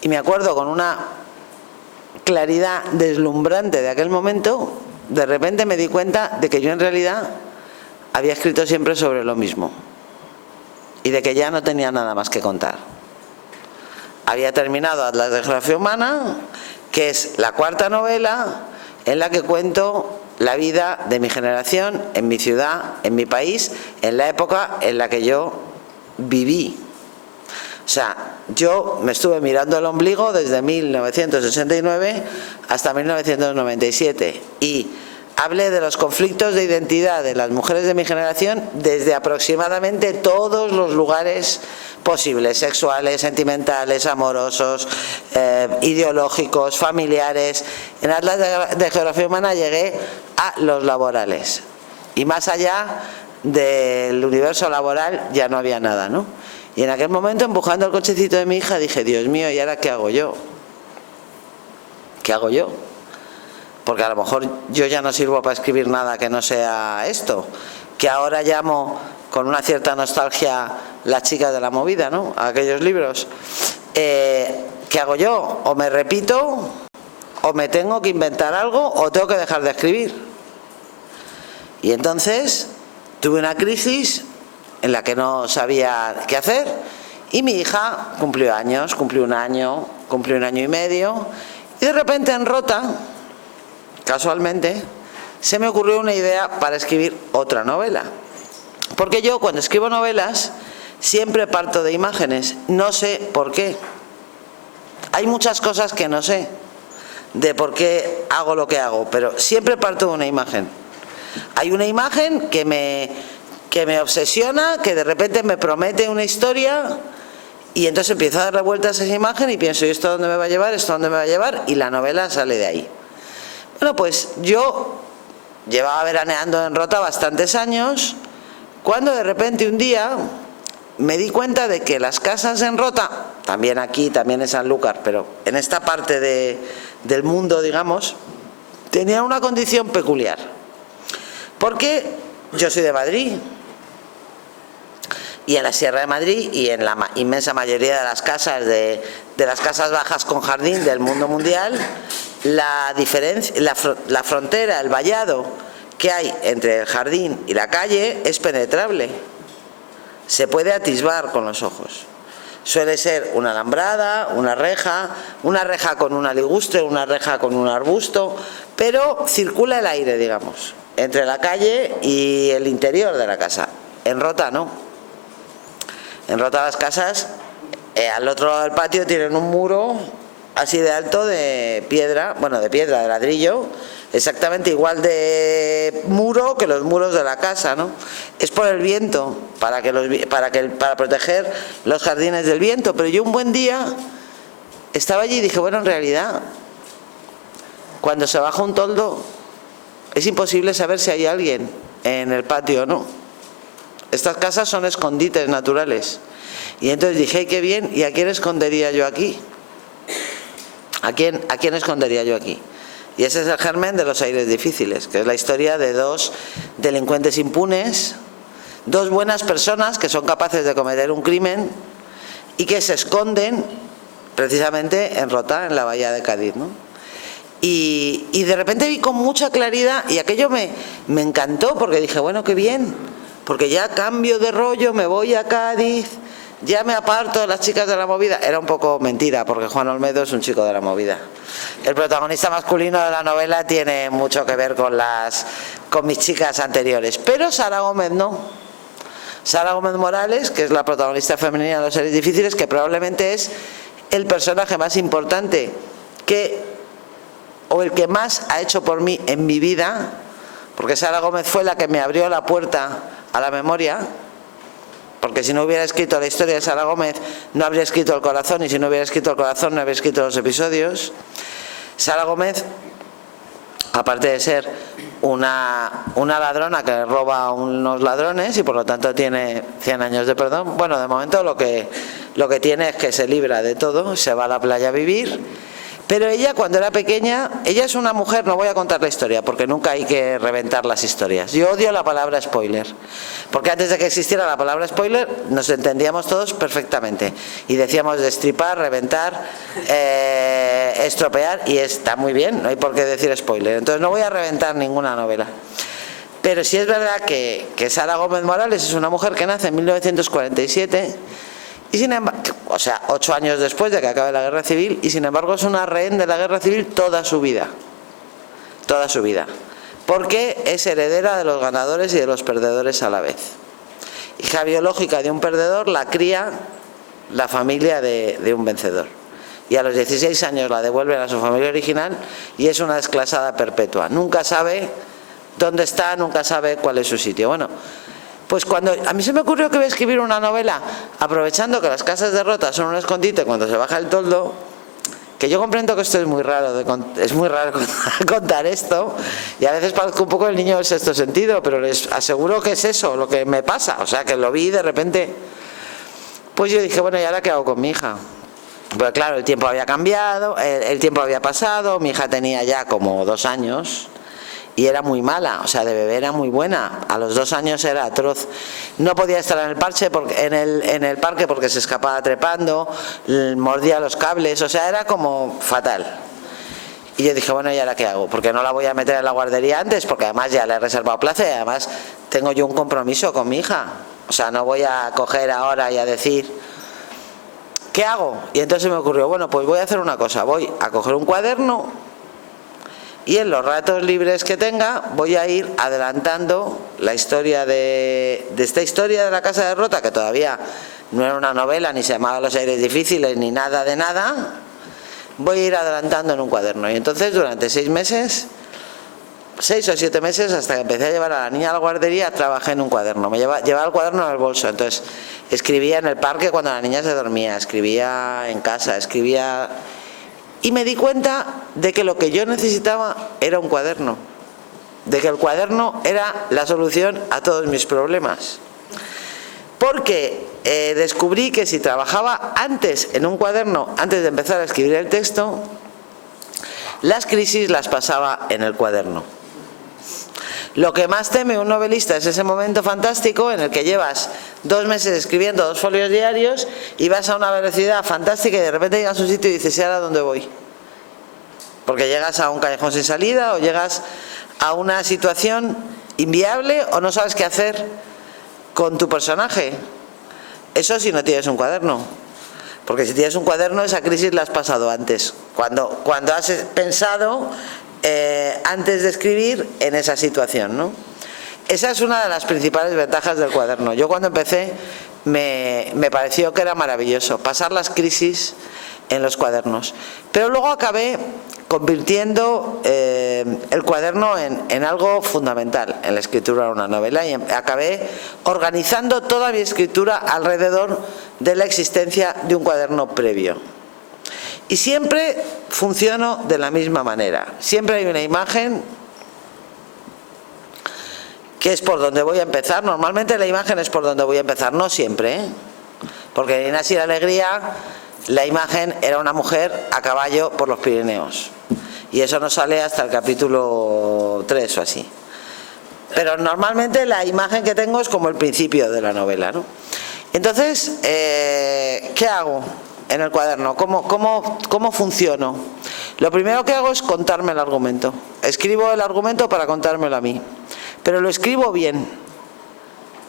y me acuerdo con una claridad deslumbrante de aquel momento, de repente me di cuenta de que yo en realidad había escrito siempre sobre lo mismo, y de que ya no tenía nada más que contar. Había terminado Atlas de Geografía Humana, que es la 4ª novela en la que cuento la vida de mi generación, en mi ciudad, en mi país, en la época en la que yo viví. O sea, yo me estuve mirando el ombligo desde 1989 hasta 1997 y hablé de los conflictos de identidad de las mujeres de mi generación desde aproximadamente todos los lugares posibles, sexuales, sentimentales, amorosos, ideológicos, familiares. En Atlas de Geografía Humana llegué a los laborales y más allá del universo laboral ya no había nada, ¿no? Y en aquel momento, empujando el cochecito de mi hija, dije, Dios mío, ¿y ahora qué hago yo? ¿Qué hago yo? Porque a lo mejor yo ya no sirvo para escribir nada que no sea esto, que ahora llamo con una cierta nostalgia las chicas de la movida, ¿no? A aquellos libros. ¿Qué hago yo? O me repito, o me tengo que inventar algo, o tengo que dejar de escribir. Y entonces tuve una crisis en la que no sabía qué hacer, y mi hija cumplió años, cumplió un año y medio, y de repente en Rota, casualmente, se me ocurrió una idea para escribir otra novela. Porque yo, cuando escribo novelas, siempre parto de imágenes, no sé por qué. Hay muchas cosas que no sé de por qué hago lo que hago, pero siempre parto de una imagen. Hay una imagen que me obsesiona, que de repente me promete una historia, y entonces empiezo a darle vueltas a esa imagen y pienso, ¿y esto dónde me va a llevar? ¿Esto dónde me va a llevar? Y la novela sale de ahí. Bueno, pues yo llevaba veraneando en Rota bastantes años, cuando de repente un día me di cuenta de que las casas en Rota, también aquí, también en Sanlúcar, pero en esta parte del mundo, digamos, tenían una condición peculiar. Porque yo soy de Madrid, y en la Sierra de Madrid y en la inmensa mayoría de las casas de las casas bajas con jardín del mundo mundial, la frontera, el vallado que hay entre el jardín y la calle es penetrable. Se puede atisbar con los ojos. Suele ser una alambrada, una reja con una ligustre, una reja con un arbusto, pero circula el aire, digamos, entre la calle y el interior de la casa. En Rota no. En Rota las casas, al otro lado del patio, tienen un muro así de alto de piedra, bueno, de piedra, de ladrillo, exactamente igual de muro que los muros de la casa, ¿no? Es por el viento, para proteger los jardines del viento. Pero yo un buen día estaba allí y dije, bueno, en realidad, cuando se baja un toldo, es imposible saber si hay alguien en el patio o no. Estas casas son escondites naturales. Y entonces dije, qué bien, ¿y a quién escondería yo aquí? ¿A quién escondería yo aquí? Y ese es el germen de Los aires difíciles, que es la historia de dos delincuentes impunes, dos buenas personas que son capaces de cometer un crimen y que se esconden precisamente en Rota, en la bahía de Cádiz, ¿no? Y de repente vi con mucha claridad, y aquello me encantó, porque dije, bueno, qué bien, porque ya cambio de rollo, me voy a Cádiz, ya me aparto de las chicas de la movida. Era un poco mentira, porque Juan Olmedo es un chico de la movida. El protagonista masculino de la novela tiene mucho que ver con mis chicas anteriores, pero Sara Gómez no. Sara Gómez Morales, que es la protagonista femenina de Los aires difíciles, que probablemente es el personaje más importante o el que más ha hecho por mí en mi vida, porque Sara Gómez fue la que me abrió la puerta a la memoria, porque si no hubiera escrito la historia de Sara Gómez no habría escrito El corazón, y si no hubiera escrito El corazón no habría escrito los episodios. Sara Gómez, aparte de ser una ladrona que roba a unos ladrones y por lo tanto tiene 100 años de perdón, bueno, de momento lo que tiene es que se libra de todo, se va a la playa a vivir. Pero ella, cuando era pequeña, ella es una mujer, no voy a contar la historia, porque nunca hay que reventar las historias. Yo odio la palabra spoiler, porque antes de que existiera la palabra spoiler, nos entendíamos todos perfectamente. Y decíamos destripar, reventar, estropear, y está muy bien, no hay por qué decir spoiler. Entonces no voy a reventar ninguna novela. Pero sí es verdad que Sara Gómez Morales es una mujer que nace en 1947, y sin embargo, o sea, 8 años después de que acabe la guerra civil, y sin embargo es una rehén de la guerra civil toda su vida, porque es heredera de los ganadores y de los perdedores a la vez. Hija biológica de un perdedor, la cría la familia de un vencedor, y a los 16 años la devuelven a su familia original, y es una desclasada perpetua. Nunca sabe dónde está, nunca sabe cuál es su sitio. Bueno, pues cuando a mí se me ocurrió que voy a escribir una novela aprovechando que las casas de Rota son un escondite cuando se baja el toldo, que yo comprendo que esto es muy raro contar esto, y a veces parezco un poco el niño del sexto sentido, pero les aseguro que es eso lo que me pasa. O sea, que lo vi y de repente, pues yo dije, bueno, ¿y ahora qué hago con mi hija? Pues claro, el tiempo había cambiado, el tiempo había pasado, mi hija tenía ya como 2 años y era muy mala, o sea, de bebé era muy buena, a los 2 años era atroz. No podía estar en el parque porque se escapaba trepando, mordía los cables, o sea, era como fatal. Y yo dije, bueno, ¿y ahora qué hago? Porque no la voy a meter en la guardería antes, porque además ya le he reservado plaza y además tengo yo un compromiso con mi hija. O sea, no voy a coger ahora y a decir, ¿qué hago? Y entonces me ocurrió, bueno, pues voy a hacer una cosa, voy a coger un cuaderno y en los ratos libres que tenga voy a ir adelantando la historia de esta historia de la Casa de Rota, que todavía no era una novela, ni se llamaba Los aires difíciles, ni nada de nada. Voy a ir adelantando en un cuaderno. Y entonces durante 6 meses, 6 o 7 meses, hasta que empecé a llevar a la niña a la guardería, trabajé en un cuaderno. Llevaba el cuaderno en el bolso. Entonces escribía en el parque cuando la niña se dormía, escribía en casa, escribía... Y me di cuenta de que lo que yo necesitaba era un cuaderno. De que el cuaderno era la solución a todos mis problemas. Porque descubrí que si trabajaba antes en un cuaderno, antes de empezar a escribir el texto, las crisis las pasaba en el cuaderno. Lo que más teme un novelista es ese momento fantástico en el que llevas 2 meses escribiendo 2 folios diarios y vas a una velocidad fantástica y de repente llegas a un sitio y dices, ¿y ahora dónde voy? Porque llegas a un callejón sin salida o llegas a una situación inviable o no sabes qué hacer con tu personaje. Eso si no tienes un cuaderno. Porque si tienes un cuaderno, esa crisis la has pasado antes. Cuando has pensado antes de escribir en esa situación, ¿no? Esa es una de las principales ventajas del cuaderno. Yo cuando empecé me pareció que era maravilloso pasar las crisis en los cuadernos. Pero luego acabé convirtiendo el cuaderno en algo fundamental en la escritura de una novela y acabé organizando toda mi escritura alrededor de la existencia de un cuaderno previo. Y siempre funciono de la misma manera. Siempre hay una imagen que es por donde voy a empezar. Normalmente la imagen es por donde voy a empezar, no siempre, ¿eh? Porque en Inés y la Alegría la imagen era una mujer a caballo por los Pirineos. Y eso no sale hasta el capítulo 3 o así. Pero normalmente la imagen que tengo es como el principio de la novela, ¿no? Entonces, ¿qué hago en el cuaderno? ¿Cómo funciono? Lo primero que hago es contarme el argumento. Escribo el argumento para contármelo a mí. Pero lo escribo bien.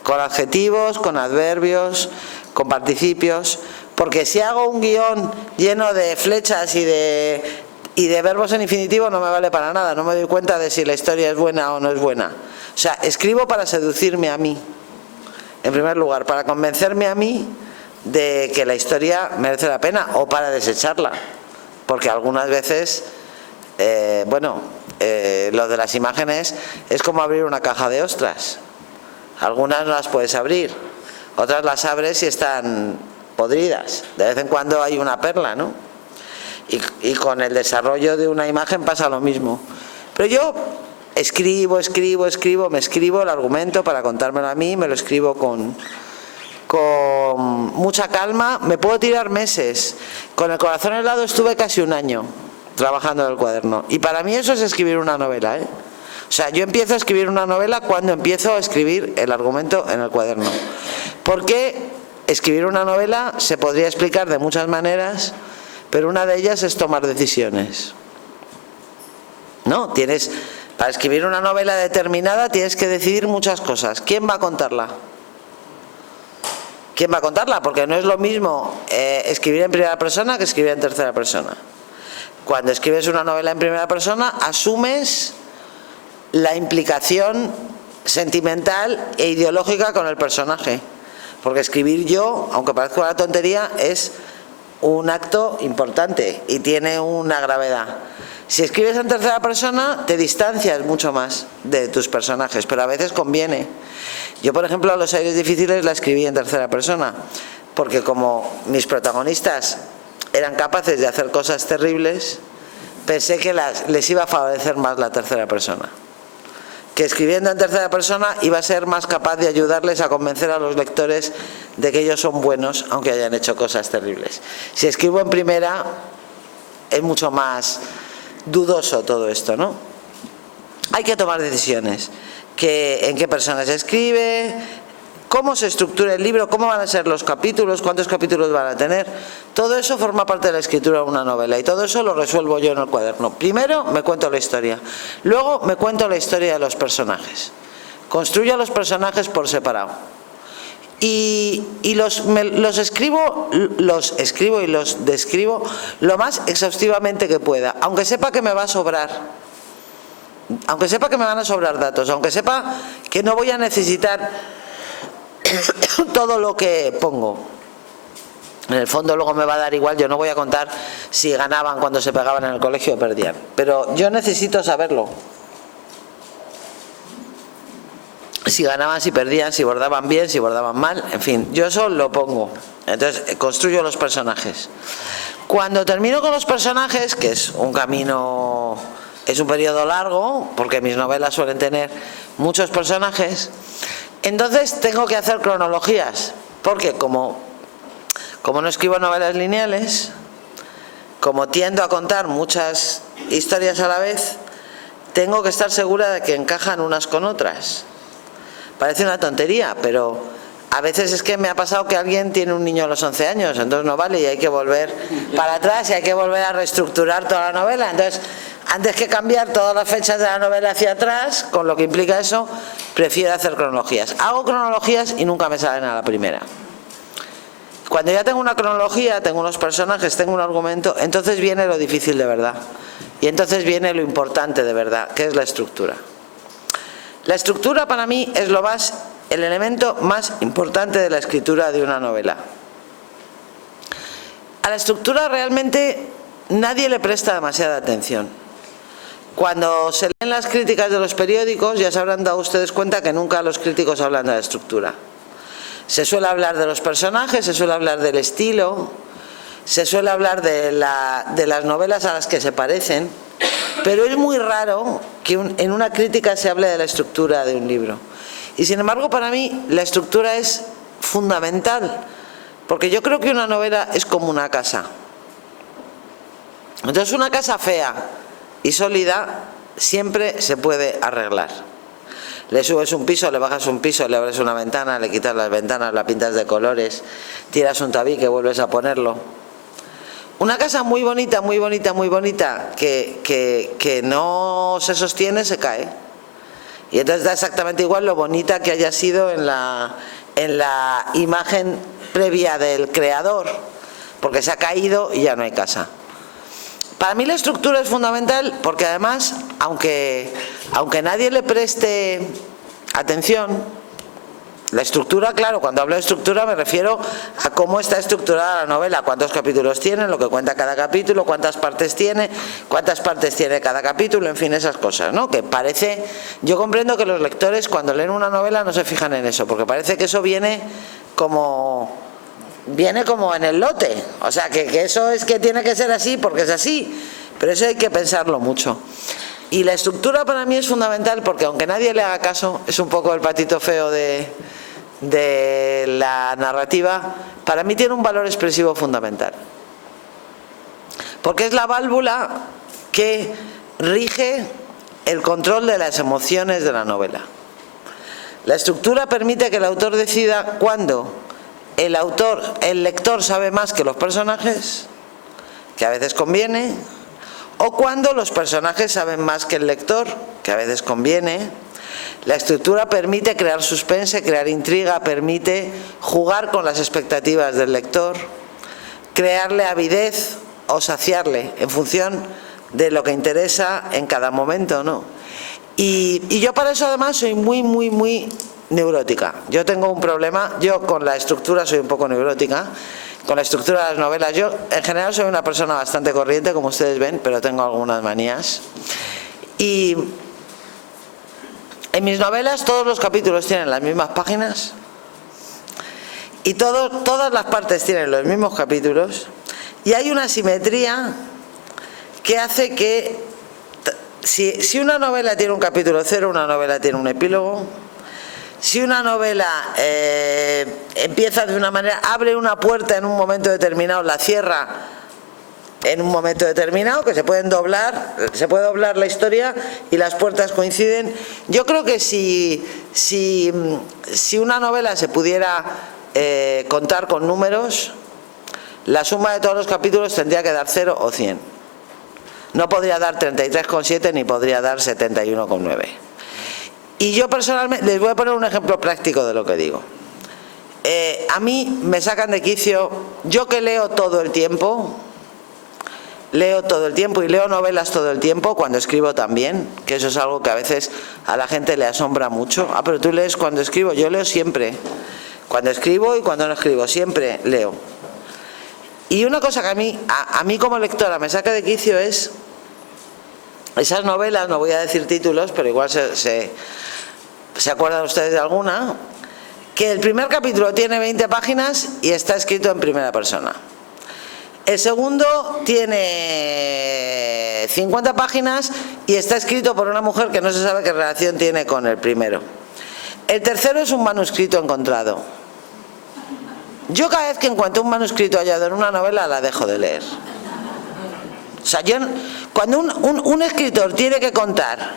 Con adjetivos, con adverbios, con participios. Porque si hago un guión lleno de flechas y de verbos en infinitivo no me vale para nada. No me doy cuenta de si la historia es buena o no es buena. O sea, escribo para seducirme a mí. En primer lugar, para convencerme a mí de que la historia merece la pena o para desecharla. Porque algunas veces, lo de las imágenes es como abrir una caja de ostras. Algunas no las puedes abrir, otras las abres y están podridas. De vez en cuando hay una perla, ¿no? Y con el desarrollo de una imagen pasa lo mismo. Pero yo escribo, me escribo el argumento para contármelo a mí, me lo escribo con mucha calma. Me puedo tirar meses. Con el corazón helado estuve casi 1 año trabajando en el cuaderno. Y para mí eso es escribir una novela, ¿eh? O sea, yo empiezo a escribir una novela cuando empiezo a escribir el argumento en el cuaderno. Porque escribir una novela se podría explicar de muchas maneras, pero una de ellas es tomar decisiones. ¿No? Para escribir una novela determinada tienes que decidir muchas cosas. ¿Quién va a contarla? ¿Quién va a contarla? Porque no es lo mismo escribir en primera persona que escribir en tercera persona. Cuando escribes una novela en primera persona, asumes la implicación sentimental e ideológica con el personaje. Porque escribir yo, aunque parezca una tontería, es un acto importante y tiene una gravedad. Si escribes en tercera persona, te distancias mucho más de tus personajes, pero a veces conviene. Yo, por ejemplo, Los aires difíciles la escribí en tercera persona, porque como mis protagonistas eran capaces de hacer cosas terribles, pensé que les iba a favorecer más la tercera persona. Que escribiendo en tercera persona iba a ser más capaz de ayudarles a convencer a los lectores de que ellos son buenos, aunque hayan hecho cosas terribles. Si escribo en primera, es mucho más dudoso todo esto, ¿no? Hay que tomar decisiones. En qué persona se escribe, cómo se estructura el libro, cómo van a ser los capítulos, cuántos capítulos van a tener. Todo eso forma parte de la escritura de una novela y todo eso lo resuelvo yo en el cuaderno. Primero me cuento la historia, luego me cuento la historia de los personajes. Construyo a los personajes por separado. Y los escribo y los describo lo más exhaustivamente que pueda, aunque sepa que me va a sobrar, aunque sepa que me van a sobrar datos, aunque sepa que no voy a necesitar todo lo que pongo. En el fondo luego me va a dar igual, yo no voy a contar si ganaban cuando se pegaban en el colegio o perdían, pero yo necesito saberlo. Si ganaban, si perdían, si bordaban bien, si bordaban mal, en fin, yo eso lo pongo. Entonces construyo los personajes. Cuando termino con los personajes, que es un camino, es un periodo largo, porque mis novelas suelen tener muchos personajes, entonces tengo que hacer cronologías, porque como no escribo novelas lineales, como tiendo a contar muchas historias a la vez, tengo que estar segura de que encajan unas con otras. Parece una tontería, pero a veces es que me ha pasado que alguien tiene un niño a los 11 años, entonces no vale y hay que volver para atrás y hay que volver a reestructurar toda la novela. Entonces, antes que cambiar todas las fechas de la novela hacia atrás, con lo que implica eso, prefiero hacer cronologías. Hago cronologías y nunca me salen a la primera. Cuando ya tengo una cronología, tengo unos personajes, tengo un argumento, entonces viene lo difícil de verdad. Y entonces viene lo importante de verdad, que es la estructura. La estructura para mí es el elemento más importante de la escritura de una novela. A la estructura realmente nadie le presta demasiada atención. Cuando se leen las críticas de los periódicos ya se habrán dado ustedes cuenta que nunca los críticos hablan de la estructura. Se suele hablar de los personajes, se suele hablar del estilo, se suele hablar de las novelas a las que se parecen, pero es muy raro que en una crítica se hable de la estructura de un libro. Y sin embargo, para mí, la estructura es fundamental, porque yo creo que una novela es como una casa. Entonces, una casa fea y sólida siempre se puede arreglar. Le subes un piso, le bajas un piso, le abres una ventana, le quitas las ventanas, la pintas de colores, tiras un tabique, vuelves a ponerlo. Una casa muy bonita, muy bonita, muy bonita, que no se sostiene, se cae. Y entonces da exactamente igual lo bonita que haya sido en la imagen previa del creador, porque se ha caído y ya no hay casa. Para mí la estructura es fundamental porque además, aunque nadie le preste atención, la estructura, claro, cuando hablo de estructura me refiero a cómo está estructurada la novela, cuántos capítulos tiene, lo que cuenta cada capítulo, cuántas partes tiene cada capítulo, en fin, esas cosas, ¿no? Que parece, yo comprendo que los lectores cuando leen una novela no se fijan en eso, porque parece que eso viene como en el lote, o sea, que eso es que tiene que ser así porque es así, pero eso hay que pensarlo mucho. Y la estructura para mí es fundamental porque aunque nadie le haga caso, es un poco el patito feo de la narrativa, para mí tiene un valor expresivo fundamental. Porque es la válvula que rige el control de las emociones de la novela. La estructura permite que el autor decida cuándo el lector sabe más que los personajes, que a veces conviene, o cuando los personajes saben más que el lector, que a veces conviene. La estructura permite crear suspense, crear intriga, permite jugar con las expectativas del lector, crearle avidez o saciarle en función de lo que interesa en cada momento, ¿no? Y yo para eso además soy muy, muy, muy neurótica. Yo tengo un problema, yo con la estructura soy un poco neurótica, con la estructura de las novelas. Yo en general soy una persona bastante corriente, como ustedes ven, pero tengo algunas manías. Y en mis novelas todos los capítulos tienen las mismas páginas y todas las partes tienen los mismos capítulos Y hay una simetría que hace que, si una novela tiene un capítulo cero, una novela tiene un epílogo. Si una novela empieza de una manera, abre una puerta en un momento determinado, la cierra en un momento determinado, que se puede doblar la historia y las puertas coinciden. Yo creo que si una novela se pudiera contar con números, la suma de todos los capítulos tendría que dar 0 o 100. No podría dar 33,7 ni podría dar 71,9. Y yo personalmente, les voy a poner un ejemplo práctico de lo que digo. A mí me sacan de quicio, yo que leo todo el tiempo y leo novelas todo el tiempo, cuando escribo también, que eso es algo que a veces a la gente le asombra mucho. Ah, pero tú lees cuando escribo. Yo leo siempre, cuando escribo y cuando no escribo, siempre leo. Y una cosa que a mí como lectora me saca de quicio es esas novelas, no voy a decir títulos, pero igual se acuerdan ustedes de alguna, que el primer capítulo tiene 20 páginas y está escrito en primera persona. El segundo tiene 50 páginas y está escrito por una mujer que no se sabe qué relación tiene con el primero. El tercero es un manuscrito encontrado. Yo cada vez que encuentro un manuscrito hallado en una novela la dejo de leer. O sea, cuando un escritor tiene que contar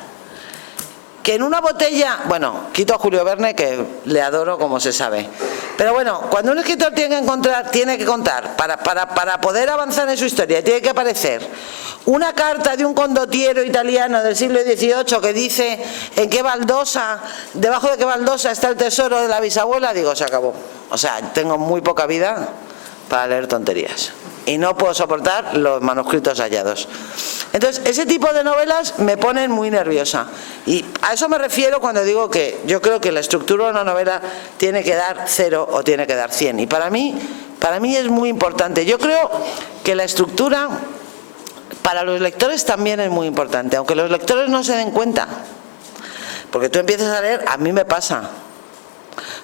que en una botella, bueno, quito a Julio Verne, que le adoro como se sabe, pero bueno, cuando un escritor tiene que contar para poder avanzar en su historia, tiene que aparecer una carta de un condottiero italiano del siglo XVIII que dice en qué baldosa, debajo de qué baldosa está el tesoro de la bisabuela, digo, se acabó. O sea, tengo muy poca vida para leer tonterías y no puedo soportar los manuscritos hallados. Entonces, ese tipo de novelas me ponen muy nerviosa. Y a eso me refiero cuando digo que yo creo que la estructura de una novela tiene que dar 0 o tiene que dar 100. Y para mí es muy importante. Yo creo que la estructura para los lectores también es muy importante, aunque los lectores no se den cuenta. Porque tú empiezas a leer, a mí me pasa.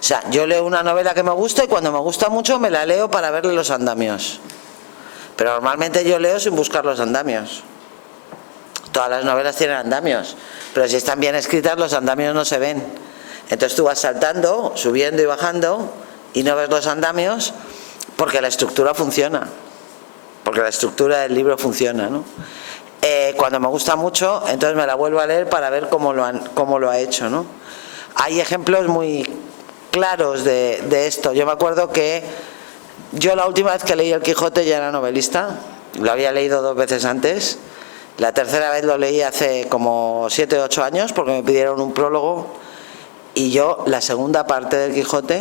O sea, yo leo una novela que me gusta y cuando me gusta mucho me la leo para verle los andamios. Pero normalmente yo leo sin buscar los andamios. Todas las novelas tienen andamios, pero si están bien escritas los andamios no se ven. Entonces tú vas saltando, subiendo y bajando y no ves los andamios porque la estructura funciona. Porque la estructura del libro funciona, ¿no? Cuando me gusta mucho, entonces me la vuelvo a leer para ver cómo lo ha hecho, ¿no? Hay ejemplos muy claros de esto. Yo me acuerdo que yo la última vez que leí El Quijote ya era novelista, lo había leído 2 veces antes. La tercera vez lo leí hace como 7 o 8 años porque me pidieron un prólogo y yo la segunda parte del Quijote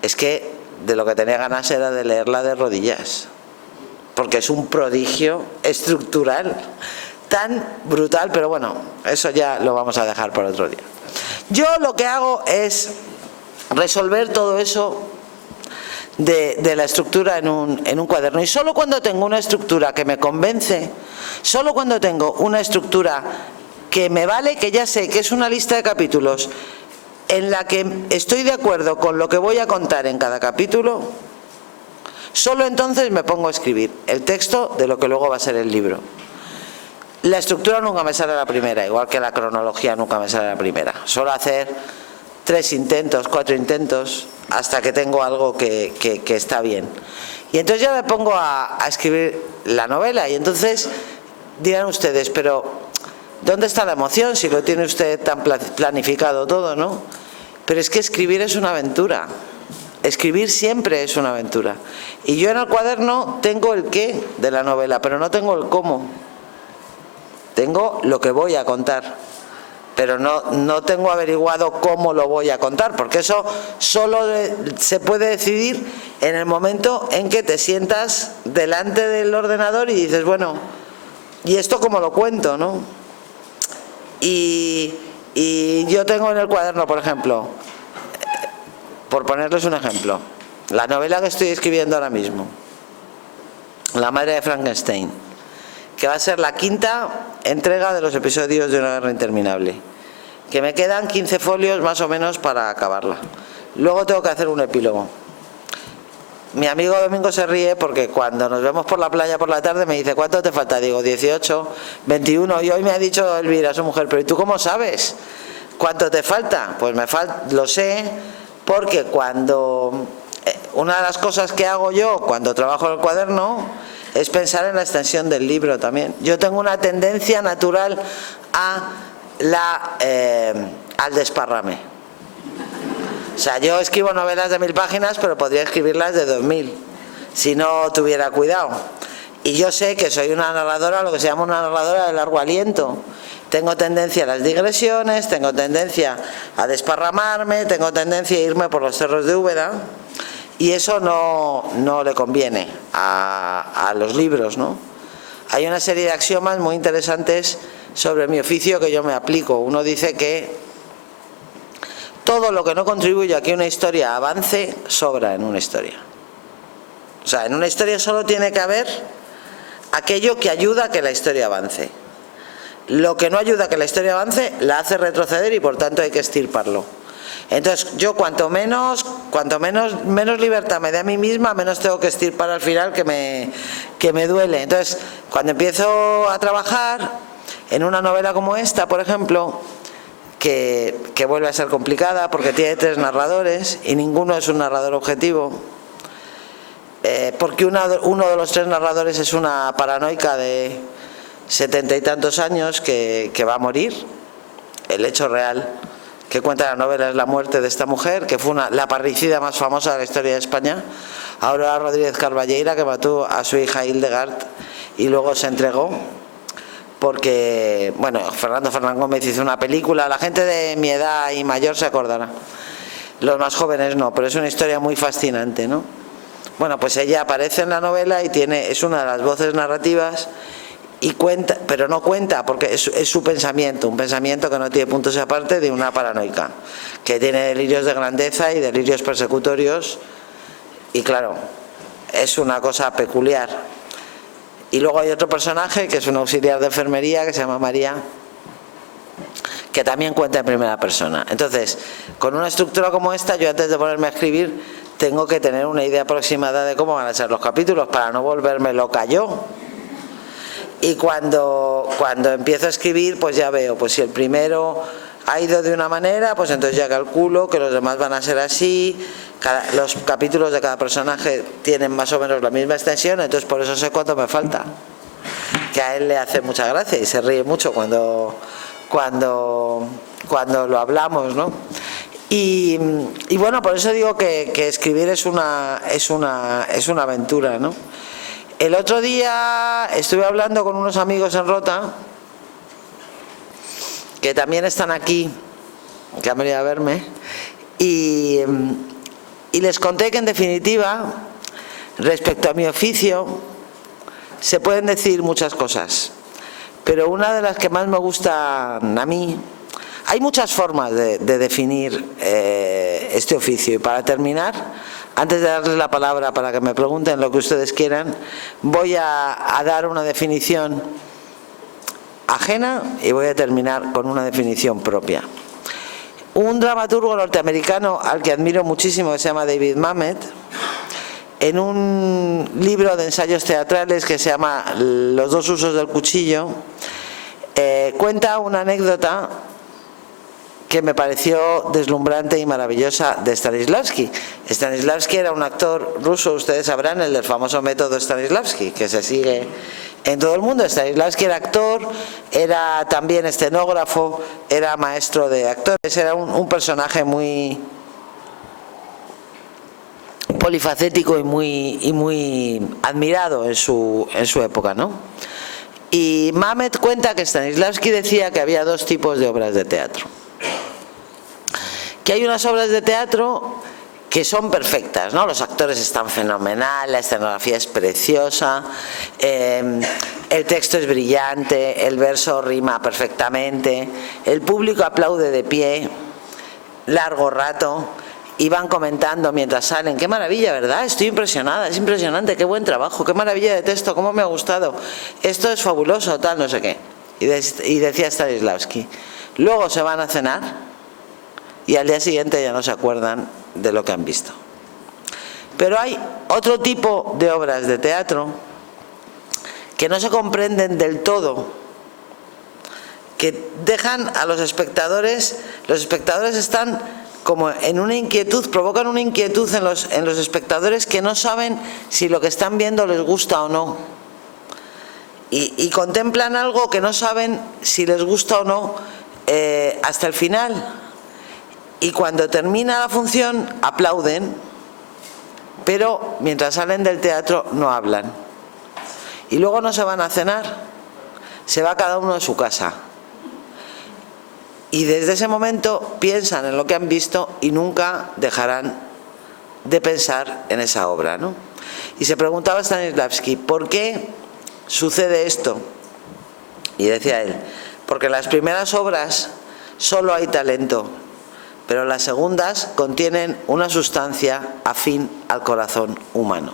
es que de lo que tenía ganas era de leerla de rodillas porque es un prodigio estructural tan brutal, pero bueno, eso ya lo vamos a dejar para otro día. Yo lo que hago es resolver todo eso de la estructura en un cuaderno, y solo cuando tengo una estructura que me convence, solo cuando tengo una estructura que me vale, que ya sé que es una lista de capítulos en la que estoy de acuerdo con lo que voy a contar en cada capítulo, solo entonces me pongo a escribir el texto de lo que luego va a ser el libro. La estructura nunca me sale a la primera, igual que la cronología nunca me sale a la primera. Suelo hacer 3 intentos, 4 intentos, hasta que tengo algo que está bien. Y entonces ya me pongo a escribir la novela, y entonces dirán ustedes, pero ¿dónde está la emoción si lo tiene usted tan planificado todo, no? Pero es que escribir es una aventura. Escribir siempre es una aventura. Y yo en el cuaderno tengo el qué de la novela, pero no tengo el cómo. Tengo lo que voy a contar, pero no tengo averiguado cómo lo voy a contar, porque eso solo se puede decidir en el momento en que te sientas delante del ordenador y dices, bueno, ¿y esto cómo lo cuento, no? Y yo tengo en el cuaderno, por ejemplo, por ponerles un ejemplo, la novela que estoy escribiendo ahora mismo, La madre de Frankenstein, que va a ser la 5ª entrega de los episodios de Una guerra interminable, que me quedan 15 folios más o menos para acabarla. Luego tengo que hacer un epílogo. Mi amigo Domingo se ríe porque cuando nos vemos por la playa por la tarde me dice, ¿cuánto te falta? Digo, 18, 21. Y hoy me ha dicho Elvira, su mujer, ¿pero y tú cómo sabes cuánto te falta? Pues lo sé porque cuando... Una de las cosas que hago yo cuando trabajo en el cuaderno es pensar en la extensión del libro también. Yo tengo una tendencia natural al desparrame. O sea, yo escribo novelas de 1000 páginas, pero podría escribirlas de 2000, si no tuviera cuidado. Y yo sé que soy una narradora, lo que se llama una narradora de largo aliento. Tengo tendencia a las digresiones, tengo tendencia a desparramarme, tengo tendencia a irme por los cerros de Úbeda, y eso no le conviene a los libros, ¿no? Hay una serie de axiomas muy interesantes sobre mi oficio que yo me aplico. Uno dice que todo lo que no contribuye a que una historia avance, sobra en una historia. O sea, en una historia solo tiene que haber aquello que ayuda a que la historia avance. Lo que no ayuda a que la historia avance, la hace retroceder y por tanto hay que extirparlo. Entonces, yo cuanto menos libertad me dé a mí misma, menos tengo que extirpar al final que me duele. Entonces, cuando empiezo a trabajar en una novela como esta, por ejemplo, que vuelve a ser complicada porque tiene 3 narradores y ninguno es un narrador objetivo, porque uno de los 3 narradores es una paranoica de 70 y tantos años que va a morir. El hecho real que cuenta la novela es la muerte de esta mujer, que fue la parricida más famosa de la historia de España, Aurora Rodríguez Carballeira, que mató a su hija Hildegard y luego se entregó. Porque, bueno, Fernando Fernán Gómez hizo una película, la gente de mi edad y mayor se acordará, los más jóvenes no, pero es una historia muy fascinante, ¿no? Bueno, pues ella aparece en la novela y es una de las voces narrativas y cuenta, pero no cuenta porque es su pensamiento, un pensamiento que no tiene puntos aparte de una paranoica, que tiene delirios de grandeza y delirios persecutorios y claro, es una cosa peculiar. Y luego hay otro personaje que es un auxiliar de enfermería que se llama María, que también cuenta en primera persona. Entonces, con una estructura como esta, yo antes de ponerme a escribir tengo que tener una idea aproximada de cómo van a ser los capítulos para no volverme loca yo. Y cuando empiezo a escribir, pues ya veo, pues si el primero ha ido de una manera, pues entonces ya calculo que los demás van a ser así. Los capítulos de cada personaje tienen más o menos la misma extensión, entonces por eso sé cuánto me falta. Que a él le hace mucha gracia y se ríe mucho cuando lo hablamos, ¿no? Y bueno, por eso digo que escribir es una aventura, ¿no? El otro día estuve hablando con unos amigos en Rota, que también están aquí, que han venido a verme, y les conté que en definitiva, respecto a mi oficio, se pueden decir muchas cosas, pero una de las que más me gusta a mí, hay muchas formas de definir este oficio, y para terminar, antes de darles la palabra para que me pregunten lo que ustedes quieran, voy a dar una definición ajena y voy a terminar con una definición propia. Un dramaturgo norteamericano al que admiro muchísimo, que se llama David Mamet, en un libro de ensayos teatrales que se llama Los 2 usos del cuchillo, cuenta una anécdota que me pareció deslumbrante y maravillosa de Stanislavski. Stanislavski era un actor ruso, ustedes sabrán, el del famoso método Stanislavski, que se sigue en todo el mundo. Stanislavski era actor, era también escenógrafo, era maestro de actores, era un personaje muy polifacético y muy admirado en su época, ¿no? Y Mamet cuenta que Stanislavski decía que había 2 tipos de obras de teatro. Que hay unas obras de teatro que son perfectas, ¿no? Los actores están fenomenal, la escenografía es preciosa, el texto es brillante, el verso rima perfectamente, el público aplaude de pie largo rato y van comentando mientras salen, qué maravilla, ¿verdad? Estoy impresionada, es impresionante, qué buen trabajo, qué maravilla de texto, cómo me ha gustado, esto es fabuloso, tal, no sé qué. Y decía Stanislavski, luego se van a cenar y al día siguiente ya no se acuerdan de lo que han visto. Pero hay otro tipo de obras de teatro que no se comprenden del todo, que dejan a los espectadores están como en una inquietud, provocan una inquietud en los espectadores que no saben si lo que están viendo les gusta o no. Y contemplan algo que no saben si les gusta o no hasta el final. Y cuando termina la función aplauden, pero mientras salen del teatro no hablan. Y luego no se van a cenar, se va cada uno a su casa. Y desde ese momento piensan en lo que han visto y nunca dejarán de pensar en esa obra, ¿no? Y se preguntaba Stanislavski, ¿por qué sucede esto? Y decía él, porque en las primeras obras solo hay talento, pero las segundas contienen una sustancia afín al corazón humano.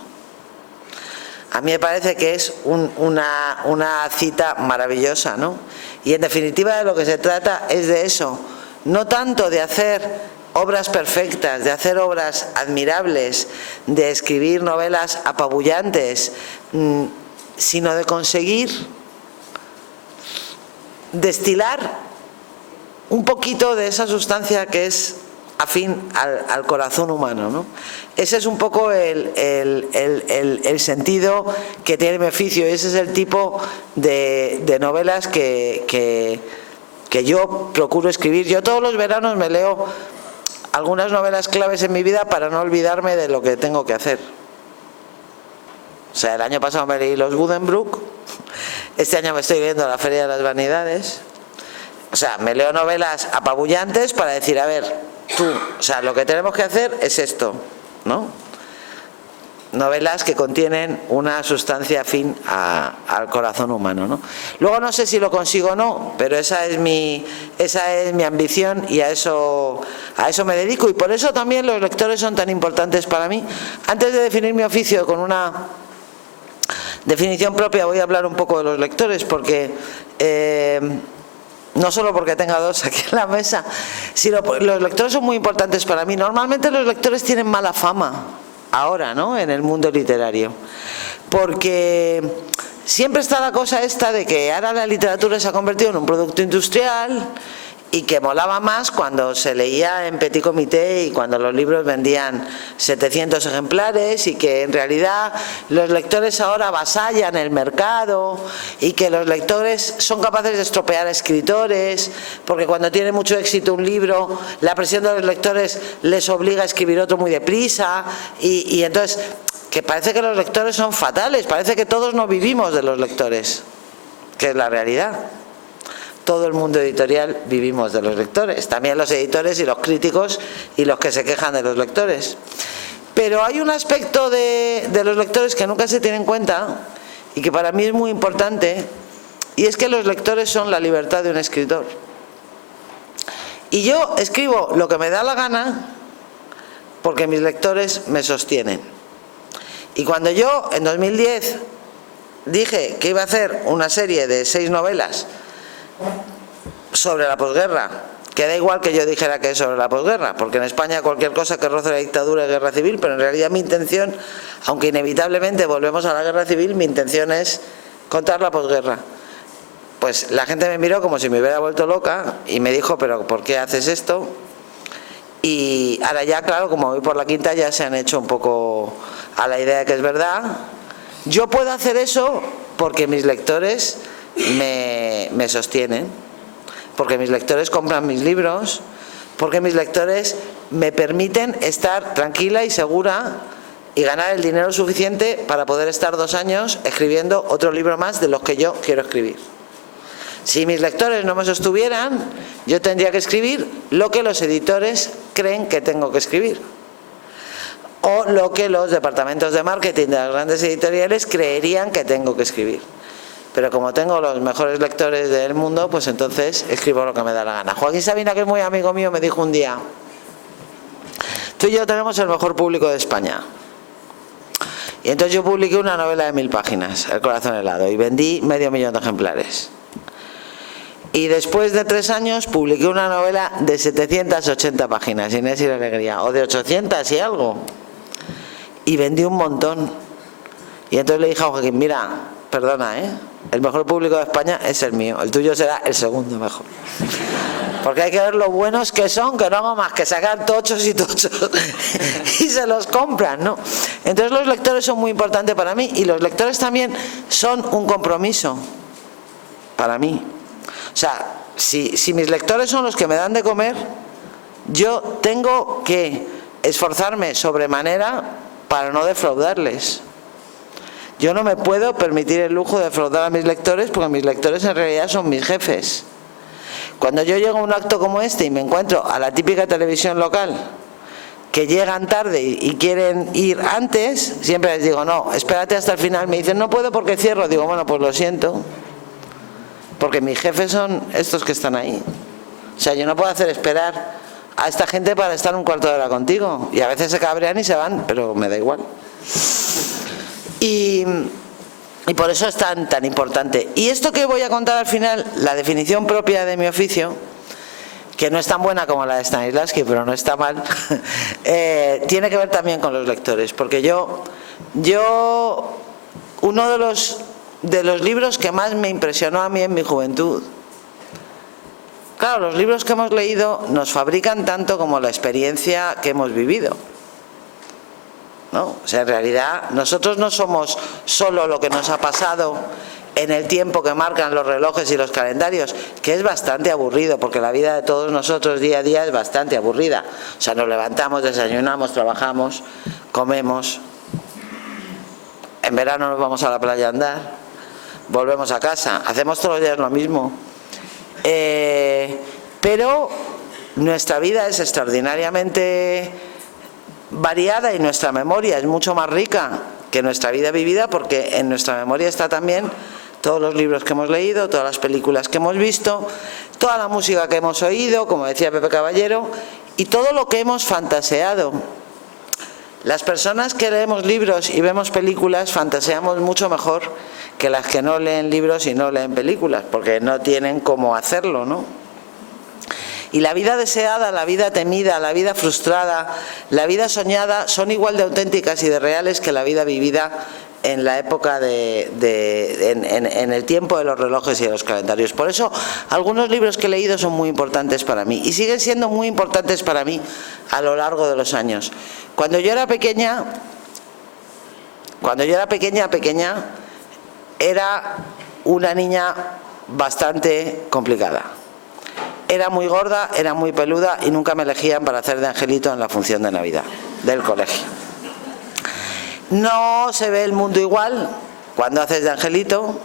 A mí me parece que es una cita maravillosa, ¿no? Y en definitiva de lo que se trata es de eso, no tanto de hacer obras perfectas, de hacer obras admirables, de escribir novelas apabullantes, sino de conseguir destilar un poquito de esa sustancia que es afín al corazón humano, ¿no? Ese es un poco el sentido que tiene mi oficio, ese es el tipo de novelas que yo procuro escribir. Yo todos los veranos me leo algunas novelas claves en mi vida para no olvidarme de lo que tengo que hacer. O sea, el año pasado me leí Los Buddenbrook, este año me estoy leyendo La Feria de las Vanidades. O sea, me leo novelas apabullantes para decir, a ver, tú, o sea, lo que tenemos que hacer es esto, ¿no? Novelas que contienen una sustancia afín al corazón humano, ¿no? Luego no sé si lo consigo o no, pero esa es mi ambición y a eso me dedico. Y por eso también los lectores son tan importantes para mí. Antes de definir mi oficio con una definición propia, voy a hablar un poco de los lectores, porque no solo porque tenga dos aquí en la mesa, sino los lectores son muy importantes para mí. Normalmente los lectores tienen mala fama ahora, ¿no?, en el mundo literario, porque siempre está la cosa esta de que ahora la literatura se ha convertido en un producto industrial y que molaba más cuando se leía en petit comité y cuando los libros vendían 700 ejemplares y que en realidad los lectores ahora avasallan el mercado y que los lectores son capaces de estropear a escritores porque cuando tiene mucho éxito un libro, la presión de los lectores les obliga a escribir otro muy deprisa y entonces que parece que los lectores son fatales, parece que todos no vivimos de los lectores, que es la realidad. Todo el mundo editorial vivimos de los lectores, también los editores y los críticos y los que se quejan de los lectores. Pero hay un aspecto de los lectores que nunca se tiene en cuenta y que para mí es muy importante, y es que los lectores son la libertad de un escritor. Y yo escribo lo que me da la gana porque mis lectores me sostienen. Y cuando yo en 2010 dije que iba a hacer una serie de 6 novelas sobre la posguerra, que da igual que yo dijera que es sobre la posguerra, porque en España cualquier cosa que roce la dictadura es guerra civil, pero en realidad mi intención, aunque inevitablemente volvemos a la guerra civil, mi intención es contar la posguerra. Pues la gente me miró como si me hubiera vuelto loca y me dijo, pero ¿por qué haces esto? Y ahora ya, claro, como voy por la quinta, ya se han hecho un poco a la idea de que es verdad. Yo puedo hacer eso porque mis lectores me sostienen, porque mis lectores compran mis libros, porque mis lectores me permiten estar tranquila y segura y ganar el dinero suficiente para poder estar 2 años escribiendo otro libro más de los que yo quiero escribir. Si mis lectores no me sostuvieran, yo tendría que escribir lo que los editores creen que tengo que escribir, o lo que los departamentos de marketing de las grandes editoriales creerían que tengo que escribir. Pero como tengo los mejores lectores del mundo, pues entonces escribo lo que me da la gana. Joaquín Sabina, que es muy amigo mío, me dijo un día, tú y yo tenemos el mejor público de España. Y entonces yo publiqué una novela de 1000 páginas, El corazón helado, y vendí 500.000 de ejemplares. Y después de 3 años publiqué una novela de 780 páginas, Inés y la alegría, o de 800 y algo. y vendí un montón. Y entonces le dije a Joaquín, mira, perdona, el mejor público de España es el mío, el tuyo será el segundo mejor. Porque hay que ver lo buenos que son, que no hago más que sacar tochos y tochos y se los compran, ¿no? Entonces los lectores son muy importantes para mí y los lectores también son un compromiso para mí. O sea, si mis lectores son los que me dan de comer, yo tengo que esforzarme sobremanera para no defraudarles. Yo no me puedo permitir el lujo de defraudar a mis lectores porque mis lectores en realidad son mis jefes. Cuando yo llego a un acto como este y me encuentro a la típica televisión local que llegan tarde y quieren ir antes, siempre les digo, no, espérate hasta el final. Me dicen, no puedo porque cierro. Digo, bueno, pues lo siento, porque mis jefes son estos que están ahí. O sea, yo no puedo hacer esperar a esta gente para estar un cuarto de hora contigo. Y a veces se cabrean y se van, pero me da igual. Y por eso es tan importante. Y esto que voy a contar al final, la definición propia de mi oficio, que no es tan buena como la de Stanislavski, pero no está mal, tiene que ver también con los lectores. Porque uno de los libros que más me impresionó a mí en mi juventud, claro, los libros que hemos leído nos fabrican tanto como la experiencia que hemos vivido, ¿no? O sea, en realidad nosotros no somos solo lo que nos ha pasado en el tiempo que marcan los relojes y los calendarios, que es bastante aburrido, porque la vida de todos nosotros día a día es bastante aburrida. O sea, nos levantamos, desayunamos, trabajamos, comemos, en verano nos vamos a la playa a andar, volvemos a casa, hacemos todos los días lo mismo. Pero nuestra vida es extraordinariamente variada y nuestra memoria es mucho más rica que nuestra vida vivida, porque en nuestra memoria está también todos los libros que hemos leído, todas las películas que hemos visto, toda la música que hemos oído, como decía Pepe Caballero, y todo lo que hemos fantaseado. Las personas que leemos libros y vemos películas fantaseamos mucho mejor que las que no leen libros y no leen películas, porque no tienen cómo hacerlo, ¿no? Y la vida deseada, la vida temida, la vida frustrada, la vida soñada son igual de auténticas y de reales que la vida vivida en la época en el tiempo de los relojes y de los calendarios. Por eso algunos libros que he leído son muy importantes para mí y siguen siendo muy importantes para mí a lo largo de los años. Cuando yo era pequeña, era una niña bastante complicada. Era muy gorda, era muy peluda y nunca me elegían para hacer de angelito en la función de Navidad del colegio. No se ve el mundo igual cuando haces de angelito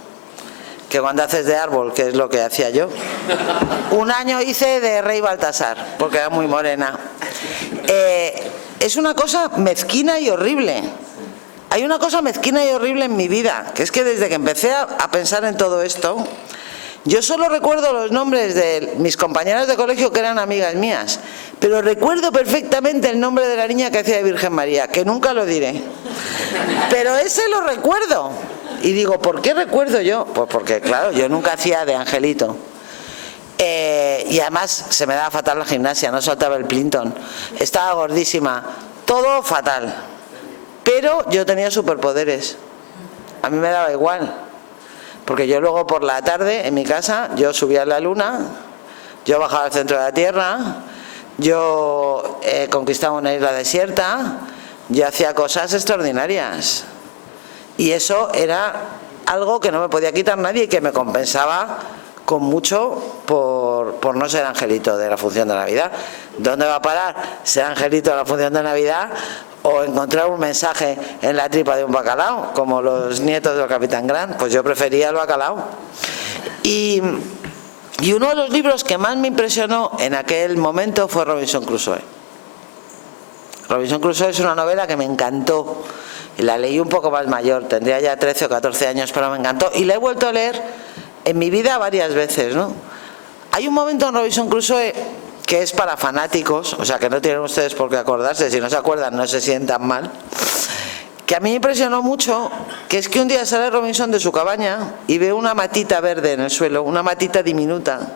que cuando haces de árbol, que es lo que hacía yo. Un año hice de Rey Baltasar, porque era muy morena. Es una cosa mezquina y horrible. Hay una cosa mezquina y horrible en mi vida, que es que desde que empecé a pensar en todo esto, yo solo recuerdo los nombres de mis compañeras de colegio que eran amigas mías, pero recuerdo perfectamente el nombre de la niña que hacía de Virgen María, que nunca lo diré. Pero ese lo recuerdo. Y digo, ¿por qué recuerdo yo? Pues porque, claro, yo nunca hacía de angelito. Y además se me daba fatal la gimnasia, no soltaba el Plinton. Estaba gordísima, todo fatal. Pero yo tenía superpoderes. A mí me daba igual. Porque yo luego por la tarde en mi casa, yo subía a la luna, yo bajaba al centro de la Tierra, yo conquistaba una isla desierta, yo hacía cosas extraordinarias. Y eso era algo que no me podía quitar nadie y que me compensaba con mucho por no ser angelito de la función de Navidad. ¿Dónde va a parar ser angelito de la función de Navidad o encontrar un mensaje en la tripa de un bacalao, como los nietos del Capitán Grant? Pues yo prefería el bacalao. Y uno de los libros que más me impresionó en aquel momento fue Robinson Crusoe. Robinson Crusoe es una novela que me encantó. Y la leí un poco más mayor, tendría ya 13 o 14 años, pero me encantó. Y la he vuelto a leer en mi vida varias veces, ¿no? Hay un momento en Robinson Crusoe que es para fanáticos, o sea que no tienen ustedes por qué acordarse, si no se acuerdan no se sientan mal, que a mí me impresionó mucho, que es que un día sale Robinson de su cabaña y ve una matita verde en el suelo, una matita diminuta,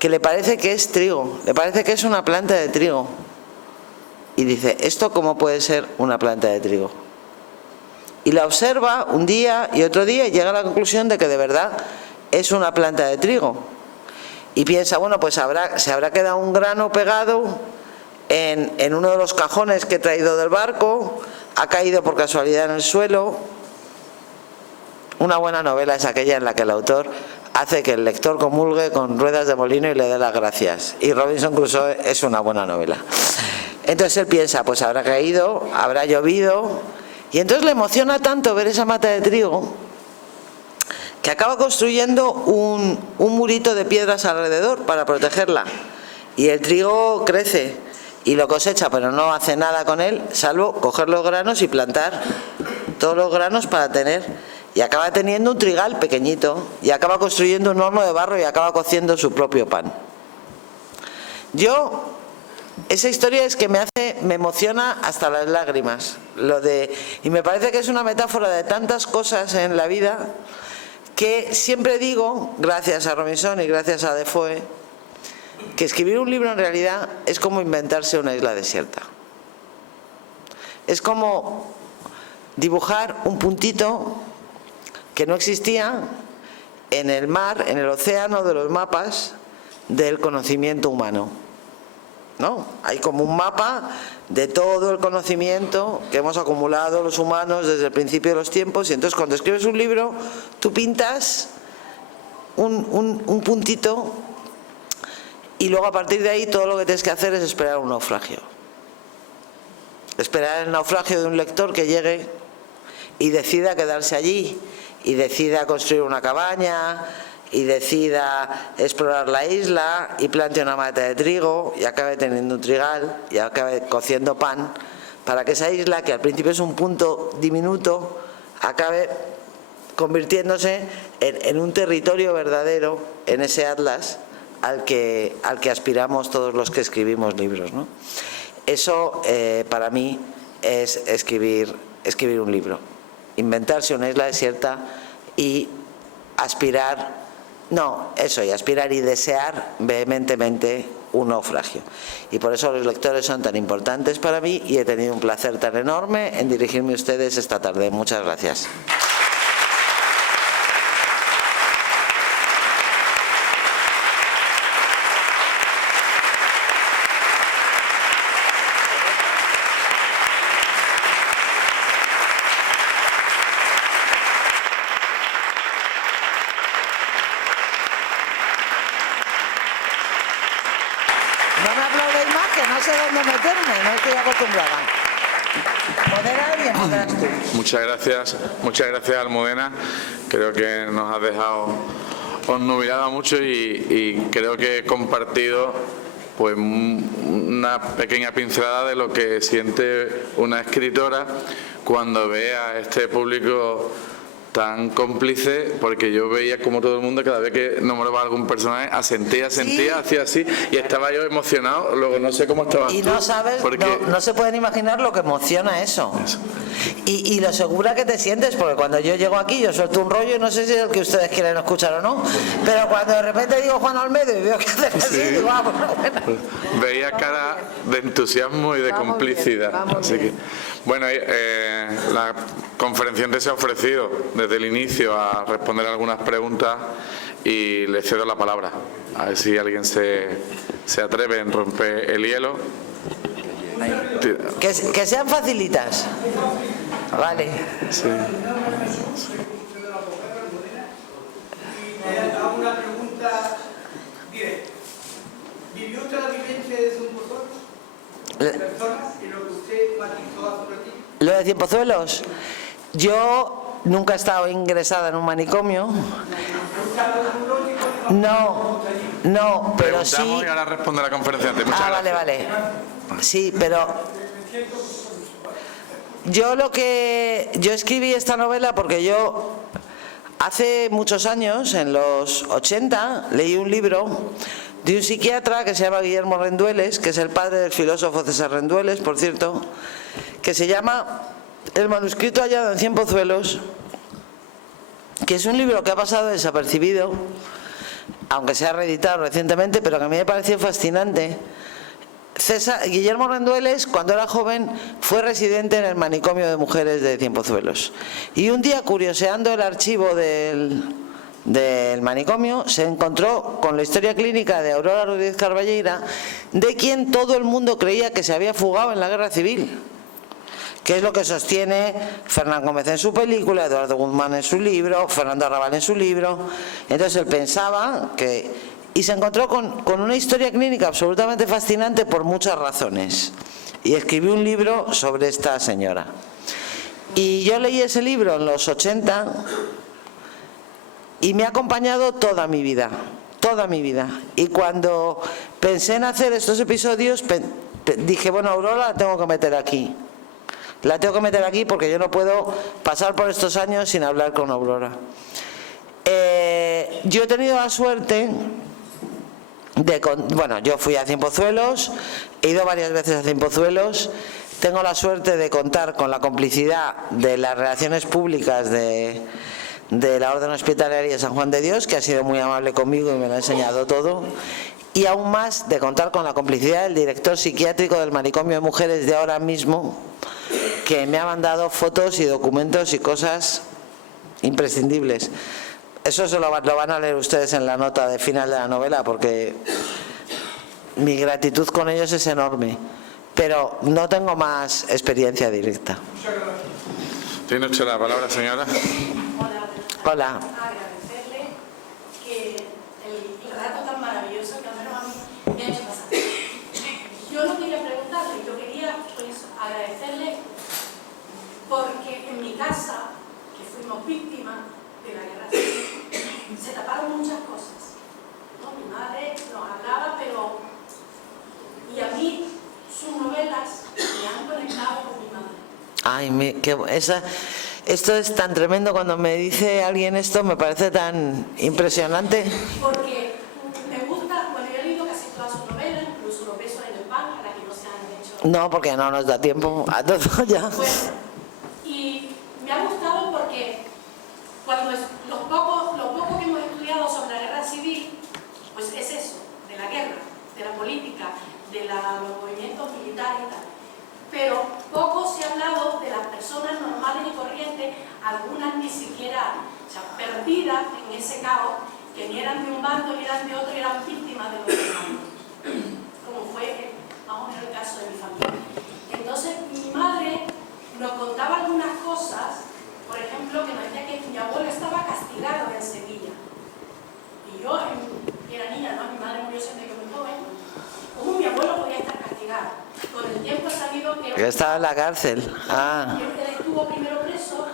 que le parece que es trigo, le parece que es una planta de trigo. y dice, ¿esto cómo puede ser una planta de trigo? Y la observa un día y otro día y llega a la conclusión de que de verdad es una planta de trigo. Y piensa, bueno, pues se habrá quedado un grano pegado en uno de los cajones que he traído del barco, ha caído por casualidad en el suelo. Una buena novela es aquella en la que el autor hace que el lector comulgue con ruedas de molino y le dé las gracias. Y Robinson Crusoe es una buena novela. Entonces él piensa, pues habrá caído, habrá llovido, y entonces le emociona tanto ver esa mata de trigo que acaba construyendo un murito de piedras alrededor para protegerla. Y el trigo crece y lo cosecha, pero no hace nada con él, salvo coger los granos y plantar todos los granos para tener... Y acaba teniendo un trigal pequeñito, y acaba construyendo un horno de barro y acaba cociendo su propio pan. Esa historia es que me emociona hasta las lágrimas. Y me parece que es una metáfora de tantas cosas en la vida que siempre digo, gracias a Robinson y gracias a Defoe, que escribir un libro en realidad es como inventarse una isla desierta. Es como dibujar un puntito que no existía en el mar, en el océano de los mapas del conocimiento humano, ¿no? Hay como un mapa de todo el conocimiento que hemos acumulado los humanos desde el principio de los tiempos, y entonces cuando escribes un libro tú pintas un puntito y luego a partir de ahí todo lo que tienes que hacer es esperar un naufragio. Esperar el naufragio de un lector que llegue y decida quedarse allí, y decida construir una cabaña, y decida explorar la isla, y plante una mata de trigo, y acabe teniendo un trigal, y acabe cociendo pan, para que esa isla, que al principio es un punto diminuto, acabe convirtiéndose en un territorio verdadero, en ese atlas al que aspiramos todos los que escribimos libros, ¿no? Eso para mí es escribir un libro. Inventarse una isla desierta y aspirar y desear vehementemente un naufragio. Y por eso los lectores son tan importantes para mí, y he tenido un placer tan enorme en dirigirme a ustedes esta tarde. Muchas gracias. No me aplaudéis más, que no sé dónde meterme, no estoy acostumbrada. Modera bien, moderas tú. Muchas gracias Almudena. Creo que nos has dejado obnubilada mucho y creo que he compartido pues una pequeña pincelada de lo que siente una escritora cuando ve a este público tan cómplice, porque yo veía como todo el mundo, cada vez que nombraba a algún personaje, asentía, Sí. hacía así, y estaba yo emocionado. Luego no sé cómo estabas Y tú, no sabes, porque... no se pueden imaginar lo que emociona eso. Y lo segura que te sientes, porque cuando yo llego aquí yo suelto un rollo y no sé si es el que ustedes quieren escuchar o no, pero cuando de repente digo Juan Olmedo y veo que hacen así, Sí. digo, bueno. Veía cara de entusiasmo y de Vamos complicidad. bien, vamos Así que, bien. bueno, la conferenciante se ha ofrecido desde el inicio a responder algunas preguntas y le cedo la palabra. A ver si alguien se atreve en romper el hielo. Que sean facilitas. Vale. Sí. Hago una pregunta directa. ¿Vivió usted la vivencia de Cienpozuelos? Personas y lo que usted matizó hace un ratito. Lo de Cienpozuelos, yo nunca he estado ingresada en un manicomio. No, pero sí. Preguntamos y ahora responde la conferenciante. Muchas gracias. Vale. Sí, pero yo escribí esta novela porque yo hace muchos años, en los 80, leí un libro de un psiquiatra que se llama Guillermo Rendueles, que es el padre del filósofo César Rendueles, por cierto, que se llama El manuscrito hallado en Cienpozuelos, que es un libro que ha pasado desapercibido, aunque se ha reeditado recientemente, pero que a mí me pareció fascinante. Guillermo Rendueles, cuando era joven, fue residente en el manicomio de mujeres de Cienpozuelos. Y un día, curioseando el archivo del manicomio, se encontró con la historia clínica de Aurora Rodríguez Carballeira, de quien todo el mundo creía que se había fugado en la Guerra Civil, que es lo que sostiene Fernán Gómez en su película, Eduardo Guzmán en su libro, Fernando Arrabal en su libro. Entonces él pensaba que... Y se encontró con una historia clínica absolutamente fascinante por muchas razones. Y escribió un libro sobre esta señora. Y yo leí ese libro en los 80 y me ha acompañado toda mi vida, toda mi vida. Y cuando pensé en hacer estos episodios, dije, bueno, Aurora la tengo que meter aquí. La tengo que meter aquí porque yo no puedo pasar por estos años sin hablar con Aurora. Yo he tenido la suerte... Bueno, yo fui a Cienpozuelos, he ido varias veces a Cienpozuelos, tengo la suerte de contar con la complicidad de las relaciones públicas de la Orden Hospitalaria de San Juan de Dios, que ha sido muy amable conmigo y me lo ha enseñado todo, y aún más de contar con la complicidad del director psiquiátrico del manicomio de mujeres de ahora mismo, que me ha mandado fotos y documentos y cosas imprescindibles. Eso se lo van a leer ustedes en la nota de final de la novela, porque mi gratitud con ellos es enorme, pero no tengo más experiencia directa. Tiene usted la palabra, señora. Hola. Agradecerle que el rato tan maravilloso que al menos a mí me ha hecho pasar. Yo no quería preguntarle, yo quería pues agradecerle porque en mi casa, que fuimos víctimas de la guerra civil, se taparon muchas cosas, ¿no? Mi madre nos hablaba, pero... Y a mí sus novelas me han conectado con mi madre. Ay, esto es tan tremendo. Cuando me dice alguien esto, me parece tan impresionante. Porque me gusta, bueno, yo he leído casi todas sus novelas, incluso Los besos en el pan, para que no se han hecho... No, porque no nos da tiempo a todo ya. Bueno, y me ha gustado porque cuando lo poco que hemos estudiado sobre la guerra civil, pues es eso, de la guerra, de la política, de los movimientos militares y tal. Pero poco se ha hablado de las personas normales y corrientes, algunas ni siquiera, o sea, perdidas en ese caos, que ni eran de un bando ni eran de otro, eran víctimas de los demás, como fue más o menos el caso de mi familia. Entonces, mi madre nos contaba algunas cosas, por ejemplo, que nos decía que mi abuelo estaba castigado en Sevilla. Y yo, que era niña, ¿no? Mi madre murió siempre que muy joven. ¿Cómo mi abuelo podía estar castigado? Con el tiempo ha sabido que estaba en la cárcel. Ah. Él estuvo primero preso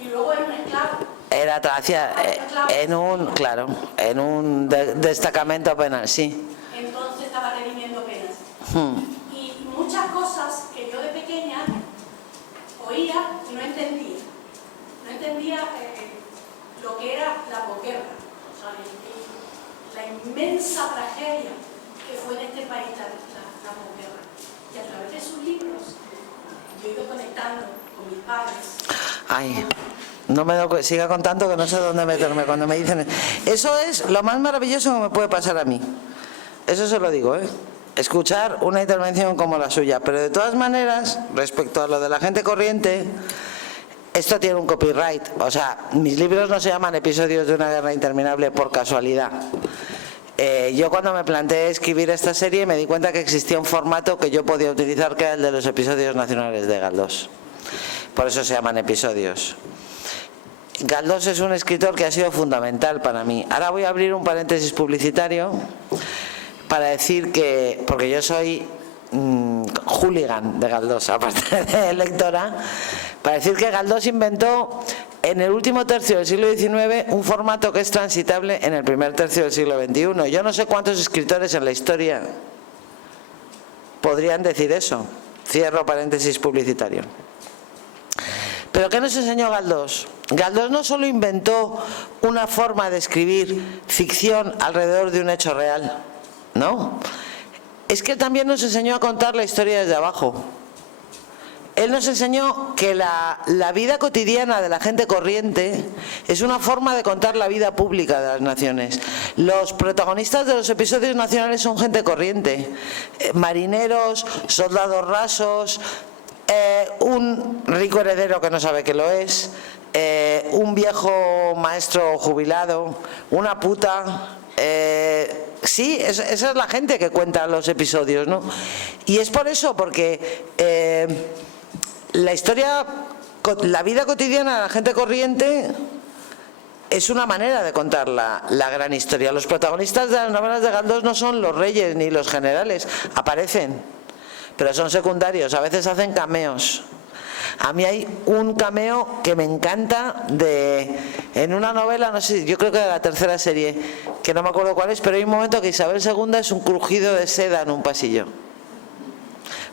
y luego era un esclavo. Era en un destacamento penal, sí. Entonces estaba redimiendo penas. Y muchas cosas que yo de pequeña oía y no entendía. No entendía lo que era la posguerra, o sea, la inmensa tragedia que fue en este país la posguerra. Y a través de sus libros yo he ido conectando con mis padres. Ay, no me doy, siga contando que no sé dónde meterme cuando me dicen... Eso es lo más maravilloso que me puede pasar a mí. Eso se lo digo, ¿eh? Escuchar una intervención como la suya. Pero de todas maneras, respecto a lo de la gente corriente, esto tiene un copyright. O sea, mis libros no se llaman Episodios de una guerra interminable por casualidad. Yo cuando me planteé escribir esta serie me di cuenta que existía un formato que yo podía utilizar, que era el de los episodios nacionales de Galdós. Por eso se llaman episodios. Galdós es un escritor que ha sido fundamental para mí. Ahora voy a abrir un paréntesis publicitario para decir que, porque yo soy hooligan de Galdós, aparte de lectora, para decir que Galdós inventó en el último tercio del siglo XIX un formato que es transitable en el primer tercio del siglo XXI. Yo no sé cuántos escritores en la historia podrían decir eso. Cierro paréntesis publicitario. ¿Pero qué nos enseñó Galdós? Galdós no solo inventó una forma de escribir ficción alrededor de un hecho real, ¿no? Es que también nos enseñó a contar la historia desde abajo. Él nos enseñó que la vida cotidiana de la gente corriente es una forma de contar la vida pública de las naciones. Los protagonistas de los episodios nacionales son gente corriente, marineros, soldados rasos, un rico heredero que no sabe que lo es, un viejo maestro jubilado, una puta. Sí, esa es la gente que cuenta los episodios, ¿no? Y es por eso, porque la historia, la vida cotidiana de la gente corriente es una manera de contar la gran historia. Los protagonistas de las novelas de Galdós no son los reyes ni los generales, aparecen, pero son secundarios, a veces hacen cameos. A mí hay un cameo que me encanta en una novela, no sé, yo creo que de la tercera serie, que no me acuerdo cuál es, pero hay un momento que Isabel II es un crujido de seda en un pasillo.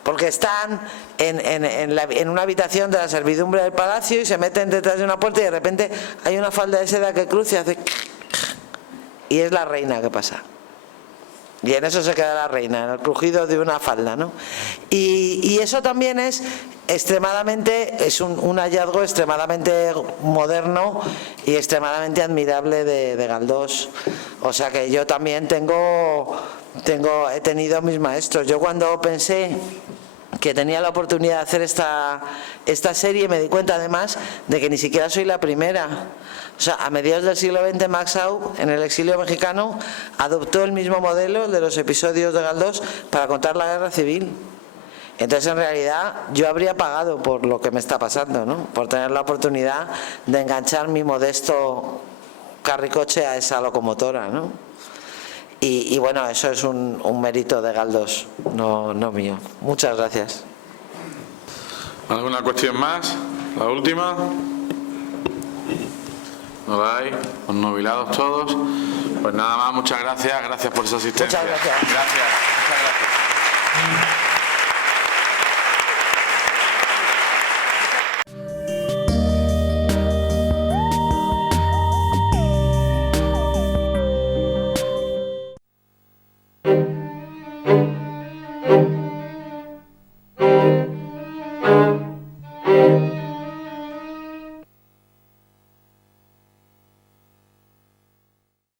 Porque están en una habitación de la servidumbre del palacio y se meten detrás de una puerta y de repente hay una falda de seda que cruza y hace... y es la reina que pasa. Y en eso se queda la reina, en el crujido de una falda, ¿no? Y eso también es extremadamente, es un hallazgo extremadamente moderno y extremadamente admirable de Galdós. O sea que yo también he tenido mis maestros. Yo cuando pensé que tenía la oportunidad de hacer esta serie me di cuenta además de que ni siquiera soy la primera. O sea, a mediados del siglo XX Max Aub, en el exilio mexicano, adoptó el mismo modelo de los episodios de Galdós para contar la guerra civil. Entonces, en realidad, yo habría pagado por lo que me está pasando, ¿no? Por tener la oportunidad de enganchar mi modesto carricoche a esa locomotora, ¿no? Y bueno, eso es un mérito de Galdós, no mío. Muchas gracias. ¿Alguna cuestión más? ¿La última? ¿No la hay? ¿Los nubilados todos? Pues nada más, muchas gracias. Gracias por su asistencia. Muchas gracias. Gracias. Muchas gracias.